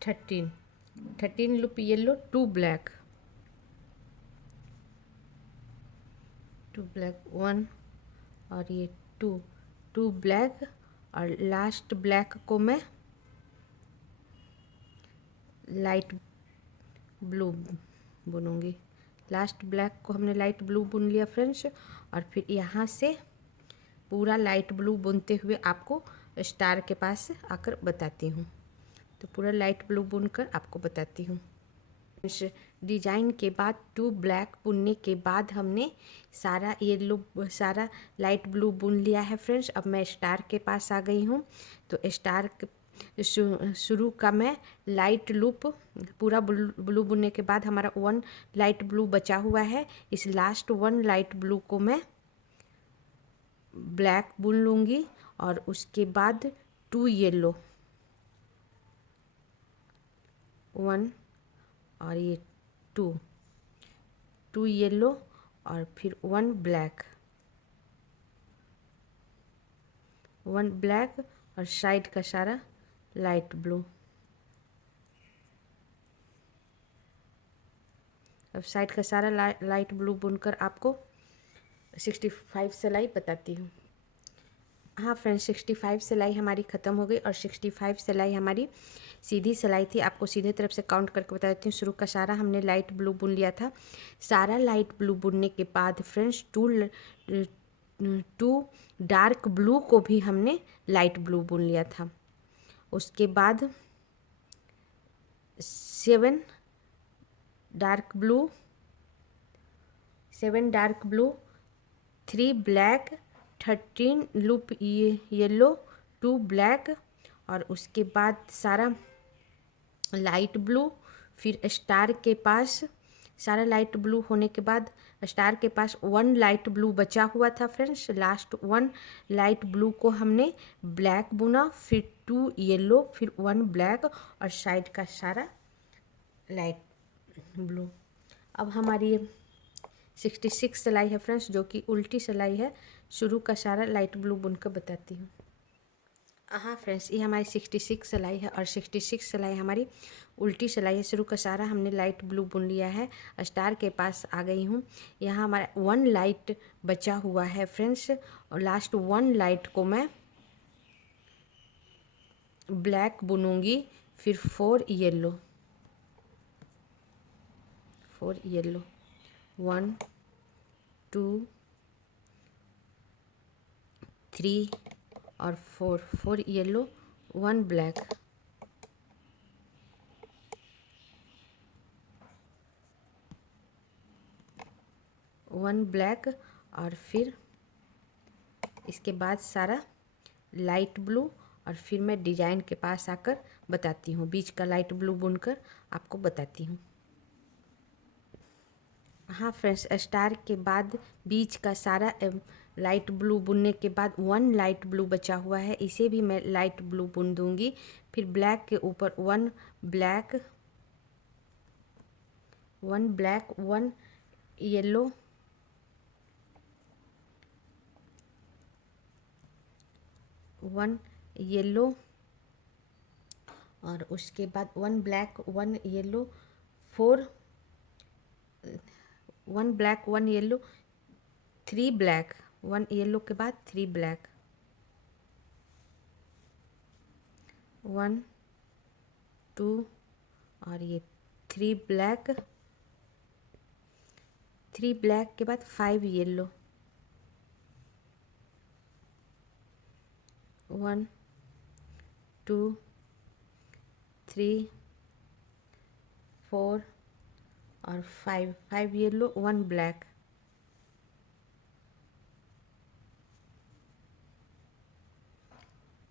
13 लूप येलो, 2 ब्लैक, 1 और ये 2 ब्लैक, और लास्ट ब्लैक को मैं लाइट ब्लू बुनूंगी। लास्ट ब्लैक को हमने लाइट ब्लू बुन लिया फ्रेंड्स, और फिर यहाँ से पूरा लाइट ब्लू बुनते हुए आपको स्टार के पास आकर बताती हूँ। तो पूरा लाइट ब्लू बुनकर आपको बताती हूँ। इस डिजाइन के बाद 2 ब्लैक बुनने के बाद हमने सारा येलो, सारा लाइट ब्लू बुन लिया है फ्रेंड्स। अब मैं स्टार के पास आ गई हूँ। तो स्टार शुरू का मैं लाइट लूप पूरा ब्लू बुनने के बाद हमारा 1 लाइट ब्लू बचा हुआ है। इस लास्ट 1 लाइट ब्लू को मैं ब्लैक बुन लूँगी, और उसके बाद 2 येलो, 1 और ये 2 येलो, और फिर 1 ब्लैक, 1 ब्लैक, और साइड का सारा लाइट ब्लू। अब साइड का सारा लाइट ब्लू बुनकर आपको 65 सिलाई बताती हूँ। हाँ फ्रेंड्स, 65 सिलाई हमारी ख़त्म हो गई, और 65 सिलाई हमारी सीधी सिलाई थी। आपको सीधे तरफ से काउंट करके बता देती हूँ। शुरू का सारा हमने लाइट ब्लू बुन लिया था। सारा लाइट ब्लू बुनने के बाद फ्रेंड्स 2 डार्क ब्लू को भी हमने लाइट ब्लू बुन लिया था। उसके बाद 7 dark blue, 3 black, 13 loop yellow, 2 black, और उसके बाद सारा लाइट ब्लू। फिर स्टार के पास सारा लाइट ब्लू होने के बाद स्टार के पास 1 लाइट ब्लू बचा हुआ था फ्रेंड्स। लास्ट 1 लाइट ब्लू को हमने ब्लैक बुना, फिर 2 येलो, फिर 1 ब्लैक, और साइड का सारा लाइट ब्लू। अब हमारी 66 सिलाई है फ्रेंड्स, जो कि उल्टी सिलाई है। शुरू का सारा लाइट ब्लू बुनकर बताती हूँ। हाँ फ्रेंड्स, ये हमारी 66 सिलाई है, और 66 सिलाई हमारी उल्टी सिलाई है। शुरू का सारा हमने लाइट ब्लू बुन लिया है। स्टार के पास आ गई हूँ। यहाँ हमारा 1 लाइट बचा हुआ है फ्रेंड्स, और लास्ट 1 लाइट को मैं ब्लैक बुनूंगी, फिर 4 येलो, 1 2 3 और 4 येलो, 1 ब्लैक, 1 ब्लैक, और फिर इसके बाद सारा लाइट ब्लू। और फिर मैं डिजाइन के पास आकर बताती हूँ। बीच का लाइट ब्लू बुनकर आपको बताती हूँ। हाँ फ्रेंड्स, स्टार के बाद बीच का सारा लाइट ब्लू बुनने के बाद 1 लाइट ब्लू बचा हुआ है। इसे भी मैं लाइट ब्लू बुन दूंगी। फिर ब्लैक के ऊपर 1 ब्लैक, 1 येलो, 1 येलो, और उसके बाद 1 black, 1 yellow, 1 black, 1 yellow, 3 black, 1 yellow के बाद 3 ब्लैक, 1 2 और ये 3 ब्लैक, 3 ब्लैक के बाद 5 येलो, 1 2 3 4 और 5 yellow, 1 black,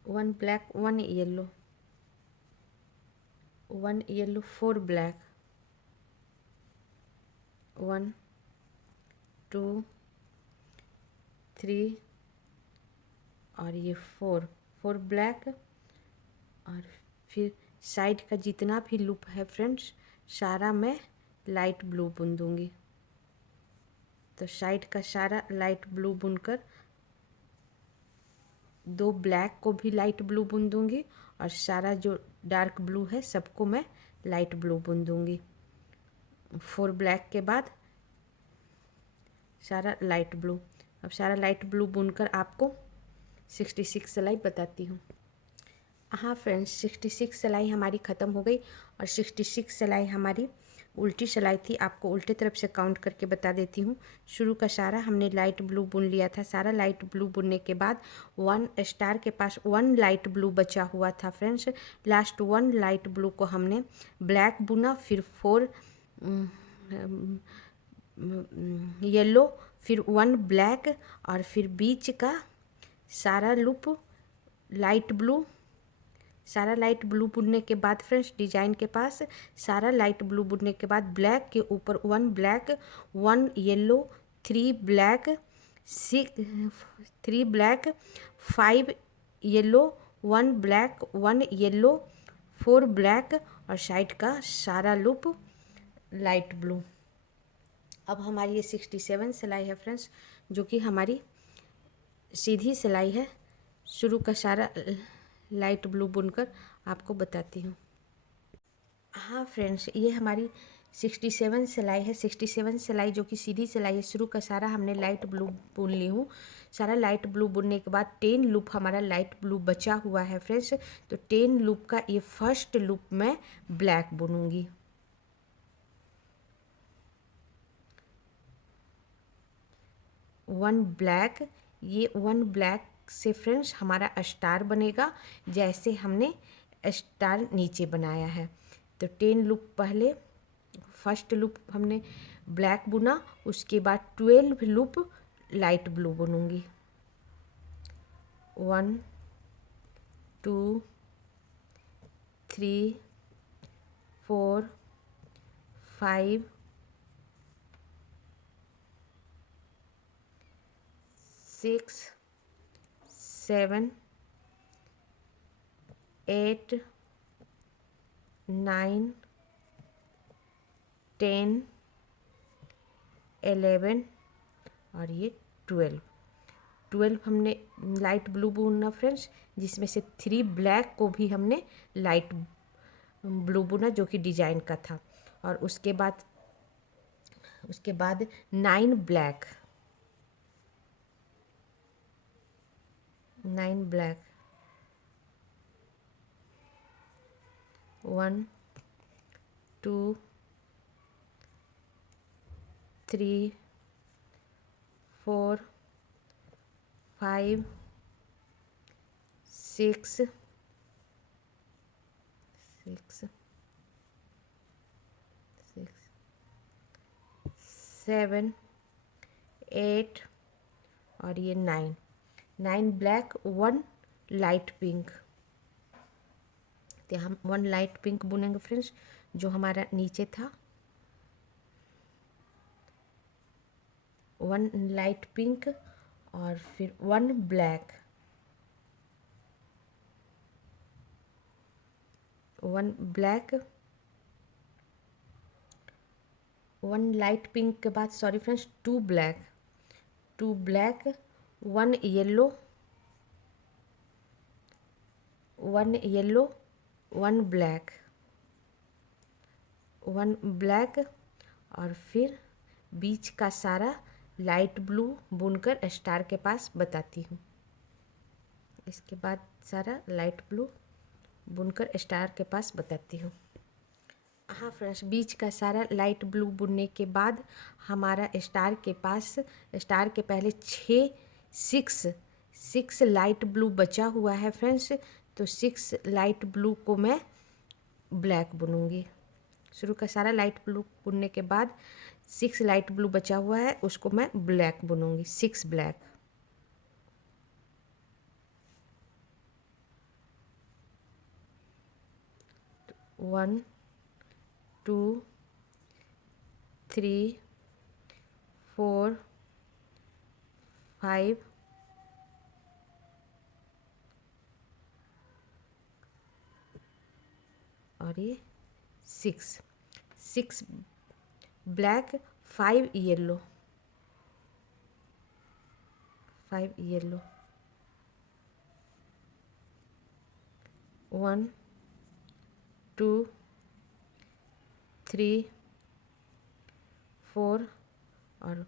1 black, 1 yellow, 1 yellow, 4 black, 1 2 3 और ये 4 ब्लैक। और फिर साइड का जितना भी लूप है फ्रेंड्स, सारा मैं लाइट ब्लू बुन दूंगी। तो साइड का सारा लाइट ब्लू बुनकर 2 ब्लैक को भी लाइट ब्लू बुन दूंगी, और सारा जो डार्क ब्लू है सबको मैं लाइट ब्लू बुन दूँगी। 4 ब्लैक के बाद सारा लाइट ब्लू। अब सारा लाइट ब्लू बुनकर आपको 66 सिलाई बताती हूँ। हाँ फ्रेंड्स, 66 सिलाई हमारी ख़त्म हो गई और 66 सिलाई हमारी उल्टी सिलाई थी। आपको उल्टे तरफ से काउंट करके बता देती हूँ। शुरू का सारा हमने लाइट ब्लू बुन लिया था। सारा लाइट ब्लू बुनने के बाद 1 स्टार के पास 1 लाइट ब्लू बचा हुआ था फ्रेंड्स। लास्ट 1 लाइट ब्लू को हमने ब्लैक बुना, फिर 4 येलो, फिर 1 ब्लैक और फिर बीच का सारा लूप लाइट ब्लू। सारा लाइट ब्लू बुनने के बाद फ्रेंड्स डिजाइन के पास सारा लाइट ब्लू बुनने के बाद ब्लैक के ऊपर 1 black, 1 yellow, 3 black, 3 black, 5 yellow, 1 black, 1 yellow, 4 black और साइड का सारा लूप लाइट ब्लू। अब हमारी ये 67 सिलाई है फ्रेंड्स, जो कि हमारी सीधी सिलाई है। शुरू का सारा लाइट ब्लू बुनकर आपको बताती हूँ। हाँ फ्रेंड्स, ये हमारी 67 सिलाई है। 67 सिलाई जो कि सीधी सिलाई है। शुरू का सारा हमने लाइट ब्लू बुन ली हूँ। सारा लाइट ब्लू बुनने के बाद 10 लूप हमारा लाइट ब्लू बचा हुआ है फ्रेंड्स। तो 10 लूप का ये फर्स्ट लूप मैं ब्लैक बुनूंगी। वन ब्लैक, ये 1 ब्लैक से फ्रेंड्स हमारा स्टार बनेगा, जैसे हमने स्टार नीचे बनाया है। तो 10 लूप पहले फर्स्ट लूप हमने ब्लैक बुना, उसके बाद 12 लूप लाइट ब्लू बुनूंगी। 1 2 3 4 5 6 7 8 9 10 11 और ये 12 हमने लाइट ब्लू बुना फ्रेंड्स, जिसमें से 3 ब्लैक को भी हमने लाइट ब्लू बुना जो कि डिजाइन का था। और उसके बाद 9 ब्लैक, 9 ब्लैक, 1 2 3 4 5 6 7 8 और ये 9 ब्लैक, 1 लाइट पिंक। तो हम 1 लाइट पिंक बुनेंगे फ्रेंड्स, जो हमारा नीचे था। 1 लाइट पिंक और फिर 1 ब्लैक, 1 ब्लैक, 1 लाइट पिंक के बाद sorry friends 2 black, 2 black, 1 yellow, 1 yellow, 1 black, 1 black और फिर बीच का सारा लाइट ब्लू बुनकर स्टार के पास बताती हूँ। इसके बाद सारा लाइट ब्लू बुनकर स्टार के पास बताती हूँ। हाँ फ्रेंड्स, बीच का सारा लाइट ब्लू बुनने के बाद हमारा स्टार के पास, स्टार के पहले 6 लाइट ब्लू बचा हुआ है फ्रेंड्स। तो 6 लाइट ब्लू को मैं ब्लैक बुनूंगी। शुरू का सारा लाइट ब्लू बुनने के बाद 6 लाइट ब्लू बचा हुआ है, उसको मैं ब्लैक बुनूंगी। 6 ब्लैक, 1 2 3 4 5 और ये 6 ब्लैक, 5 येलो, 5 येलो, 1 2 3 4 और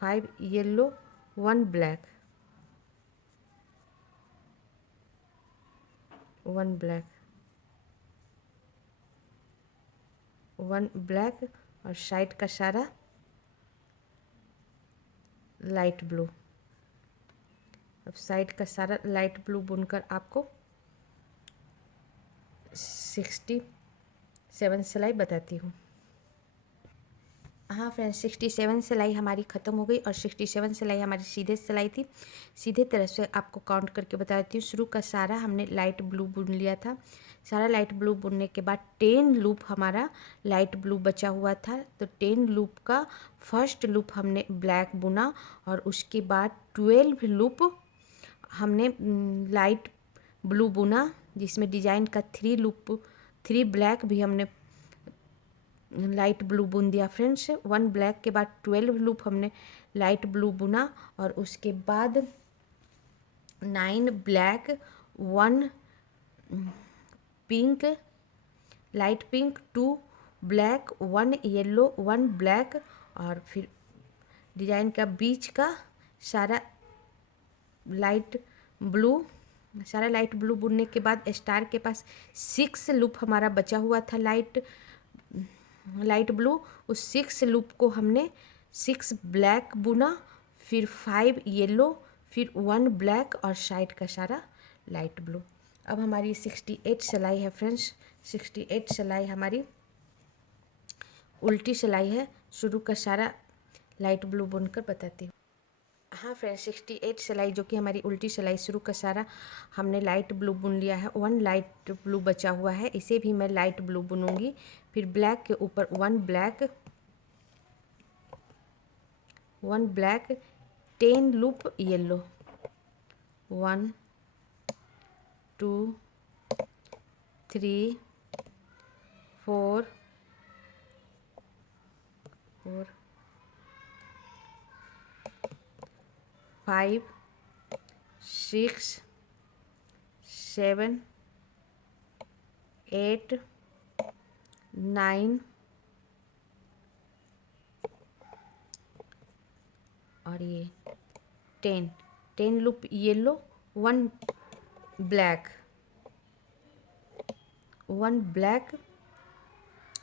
5 येलो, 1 ब्लैक, 1 ब्लैक, 1 ब्लैक और साइड का सारा लाइट ब्लू। अब साइड का सारा लाइट ब्लू बुनकर आपको 67 सिलाई बताती हूँ। हाँ फ्रेंड्स, 67 सिलाई हमारी ख़त्म हो गई और 67 सिलाई हमारी सीधे सिलाई थी। सीधे तरफ से आपको काउंट करके बताती हूँ। शुरू का सारा हमने लाइट ब्लू बुन लिया था। सारा लाइट ब्लू बुनने के बाद 10 लूप हमारा लाइट ब्लू बचा हुआ था, तो 10 लूप का फर्स्ट लूप हमने ब्लैक बुना और उसके बाद 12 लूप हमने लाइट ब्लू बुना, जिसमें डिजाइन का 3 लूप, 3 ब्लैक भी हमने लाइट ब्लू बुन दिया फ्रेंड्स। 1 ब्लैक के बाद 12 लूप हमने लाइट ब्लू बुना और उसके बाद 9 black, 1 pink, light pink, 2 black, 1 yellow, 1 black और फिर डिजाइन का बीच का सारा लाइट ब्लू। सारा लाइट ब्लू बुनने के बाद स्टार के पास 6 लूप हमारा बचा हुआ था लाइट ब्लू। उस 6 लूप को हमने 6 ब्लैक बुना, फिर 5 येलो, फिर 1 ब्लैक और साइड का सारा लाइट ब्लू। अब हमारी 68 सिलाई है फ्रेंड्स। 68 सिलाई हमारी उल्टी सिलाई है। शुरू का सारा लाइट ब्लू बुनकर बताती हूँ। हाँ फ्रेंड्स, 68 सिलाई जो कि हमारी उल्टी सिलाई, शुरू का सारा हमने लाइट ब्लू बुन लिया है। 1 लाइट ब्लू बचा हुआ है, इसे भी मैं लाइट ब्लू बुनूंगी। फिर ब्लैक के ऊपर 1 ब्लैक, 1 ब्लैक, 10 लूप येलो, 1 2 3 4 5 6 7 8 9 और ये 10 लूप येलो, 1 ब्लैक, 1 ब्लैक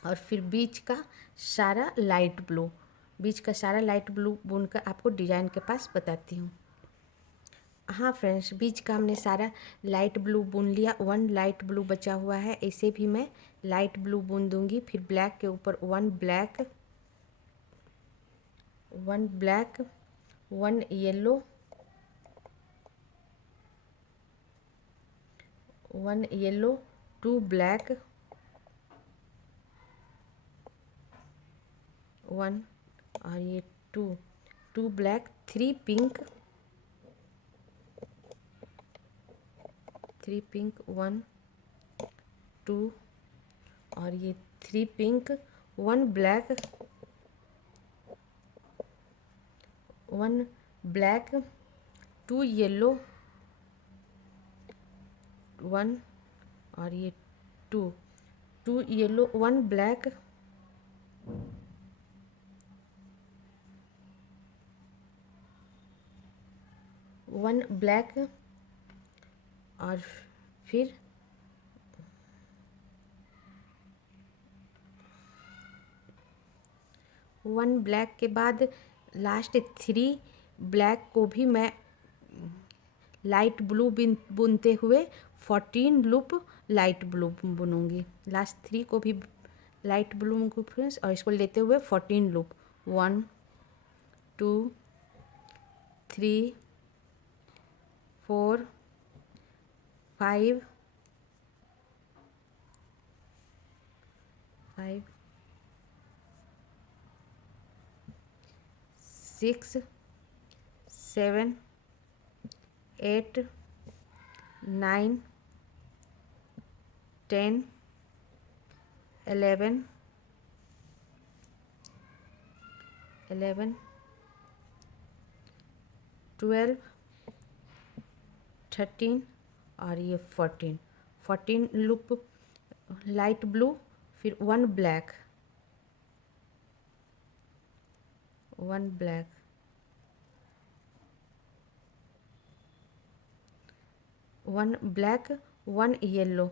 और फिर बीच का सारा लाइट ब्लू। बीच का सारा लाइट ब्लू बुनकर आपको डिजाइन के पास बताती हूँ। हाँ फ्रेंड्स, बीच का हमने सारा लाइट ब्लू बुन लिया। 1 लाइट ब्लू बचा हुआ है, इसे भी मैं लाइट ब्लू बुन दूंगी। फिर ब्लैक के ऊपर 1 black, 1 black, 1 yellow, 1 yellow, 2 black, 1 और ये 2 ब्लैक, 3 पिंक, 1 2 और ये 3 पिंक, 1 ब्लैक, 1 ब्लैक, 2 येलो, 1 और ये 2 येलो, 1 ब्लैक, 1 ब्लैक और फिर 1 ब्लैक के बाद लास्ट 3 ब्लैक को भी मैं लाइट ब्लू बुनते हुए 14 लूप लाइट ब्लू बुनूंगी। लास्ट 3 को भी लाइट ब्लू फ्रेंड्स और इसको लेते हुए 14 लूप, 1 2 3 4 5 6 7 8 9 10 11 12 13 और ये 14 लूप लाइट ब्लू, फिर 1 black, 1 black, 1 black, 1 yellow,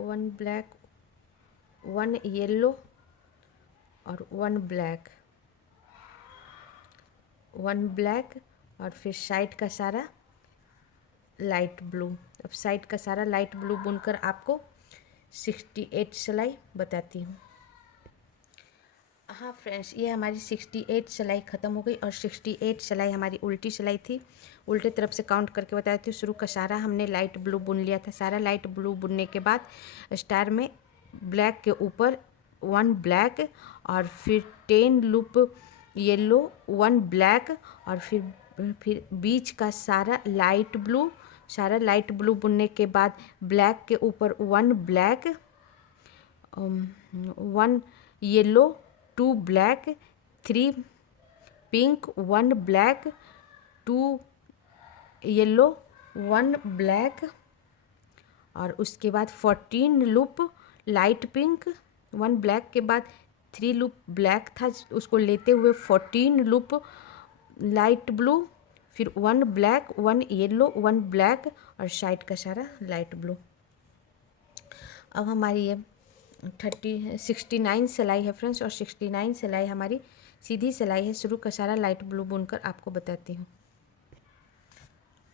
1 black, 1 yellow और 1 ब्लैक, 1 ब्लैक और फिर साइड का सारा लाइट ब्लू। अब साइड का सारा लाइट ब्लू बुनकर आपको 68 सिलाई बताती हूँ। हाँ फ्रेंड्स, ये हमारी 68 सिलाई ख़त्म हो गई और 68 सिलाई हमारी उल्टी सिलाई थी। उल्टे तरफ से काउंट करके बताती हूँ। शुरू का सारा हमने लाइट ब्लू बुन लिया था। सारा लाइट ब्लू बुनने के बाद स्टार में ब्लैक के ऊपर 1 ब्लैक और फिर 10 लूप येलो, 1 ब्लैक और फिर बीच का सारा लाइट ब्लू बुनने के बाद ब्लैक के ऊपर 1 black, 1 yellow, 2 black, 3 pink, 1 black, 2 yellow, 1 black और उसके बाद 14 लूप लाइट पिंक, 1 ब्लैक के बाद 3 लूप ब्लैक था, उसको लेते हुए 14 लूप लाइट ब्लू, फिर 1 ब्लैक, 1 येलो, 1 ब्लैक और साइड का सारा लाइट ब्लू। अब हमारी ये 69 सिलाई है फ्रेंड्स और 69 सिलाई हमारी सीधी सिलाई है। शुरू का सारा लाइट ब्लू बुनकर आपको बताती हूँ।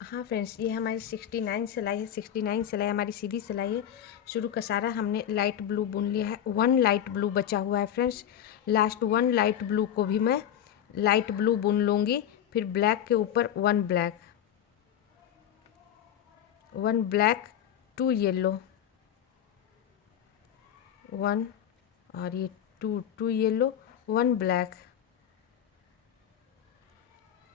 हाँ फ्रेंड्स, ये हमारी 69 सिलाई है। 69 सिलाई हमारी सीधी सिलाई है। शुरू का सारा हमने लाइट ब्लू बुन लिया है। 1 लाइट ब्लू बचा हुआ है फ्रेंड्स। लास्ट 1 लाइट ब्लू को भी मैं लाइट ब्लू बुन लूँगी। फिर ब्लैक के ऊपर 1 ब्लैक, 1 ब्लैक, 2 येलो, 1 और ये 2 येलो, 1 ब्लैक,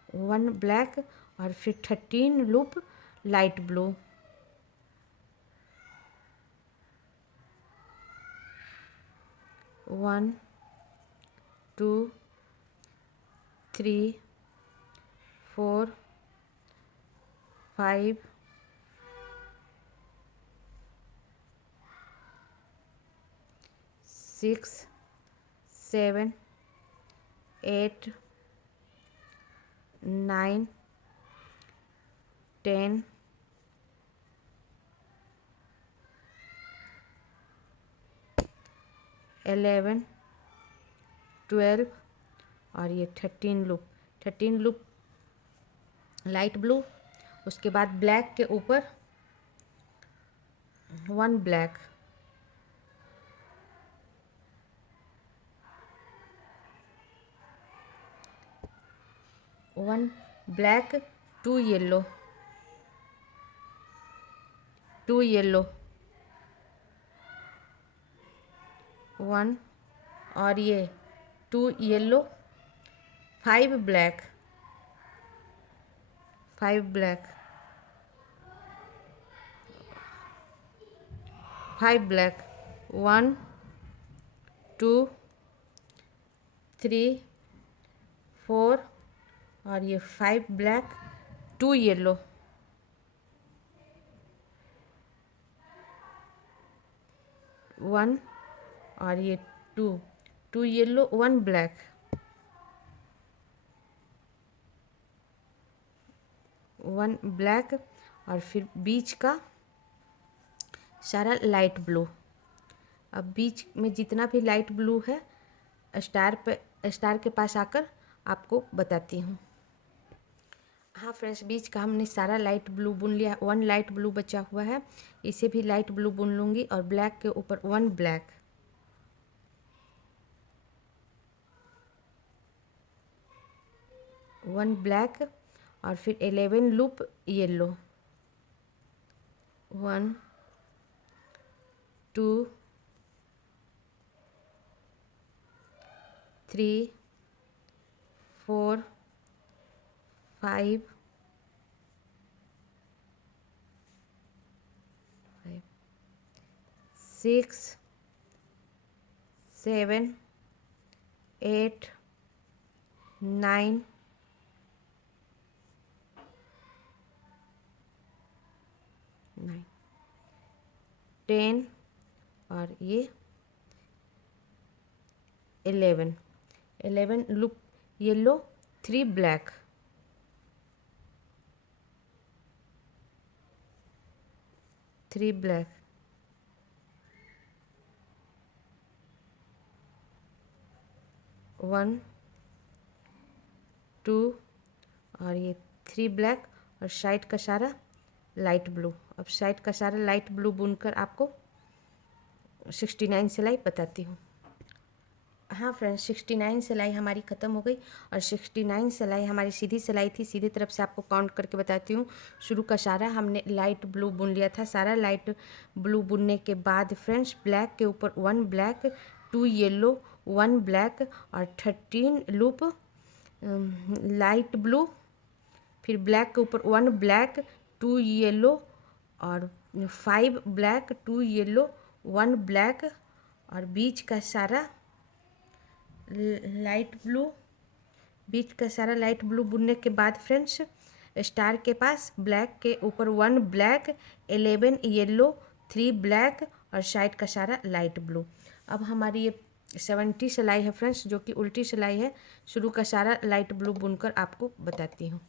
1 ब्लैक और फिर 13 लूप लाइट ब्लू, 1 2 3 4 5 6 7 8 9 10 11 12 और ये 13 लूप लाइट ब्लू। उसके बाद ब्लैक के ऊपर 1 ब्लैक, 1 ब्लैक, 2 येलो, 2 येलो, 1 और ये 2 येलो, 5 ब्लैक, 5 ब्लैक, 5 ब्लैक, 1 2 3 4 और ये 5 ब्लैक, 2 येलो, 1 और ये 2 येलो, 1 ब्लैक, 1 ब्लैक और फिर बीच का सारा लाइट ब्लू। अब बीच में जितना भी लाइट ब्लू है स्टार के पास आकर आपको बताती हूँ। हाँ फ्रेंड्स, बीच का हमने सारा लाइट ब्लू बुन लिया। 1 लाइट ब्लू बचा हुआ है, इसे भी लाइट ब्लू बुन लूँगी और ब्लैक के ऊपर 1 ब्लैक, 1 ब्लैक और फिर 11 लूप येलो, 1 2 3 4 5 6 7 8 9 10 और ये 11 लूप येलो, 3 ब्लैक, 3 ब्लैक, 1 2 और ये 3 ब्लैक और साइड का सारा लाइट ब्लू। अब साइड का सारा लाइट ब्लू बुनकर आपको 69 सिलाई बताती हूँ। हाँ फ्रेंड्स, 69 सिलाई हमारी ख़त्म हो गई और 69 सिलाई हमारी सीधी सिलाई थी। सीधी तरफ से आपको काउंट करके बताती हूँ। शुरू का सारा हमने लाइट ब्लू बुन लिया था। सारा लाइट ब्लू बुनने के बाद फ्रेंड्स ब्लैक के ऊपर 1 ब्लैक, 2 येलो, 1 ब्लैक और 13 लूप लाइट ब्लू, फिर ब्लैक के ऊपर 1 ब्लैक, 2 येलो और 5 ब्लैक, 2 येलो, 1 ब्लैक और बीच का सारा लाइट ब्लू। बीच का सारा लाइट ब्लू बुनने के बाद फ्रेंड्स स्टार के पास ब्लैक के ऊपर 1 ब्लैक, 11 येलो, 3 ब्लैक और साइड का सारा लाइट ब्लू। अब हमारी ये 70 सिलाई है फ्रेंड्स, जो कि उल्टी सिलाई है। शुरू का सारा लाइट ब्लू बुनकर आपको बताती हूँ।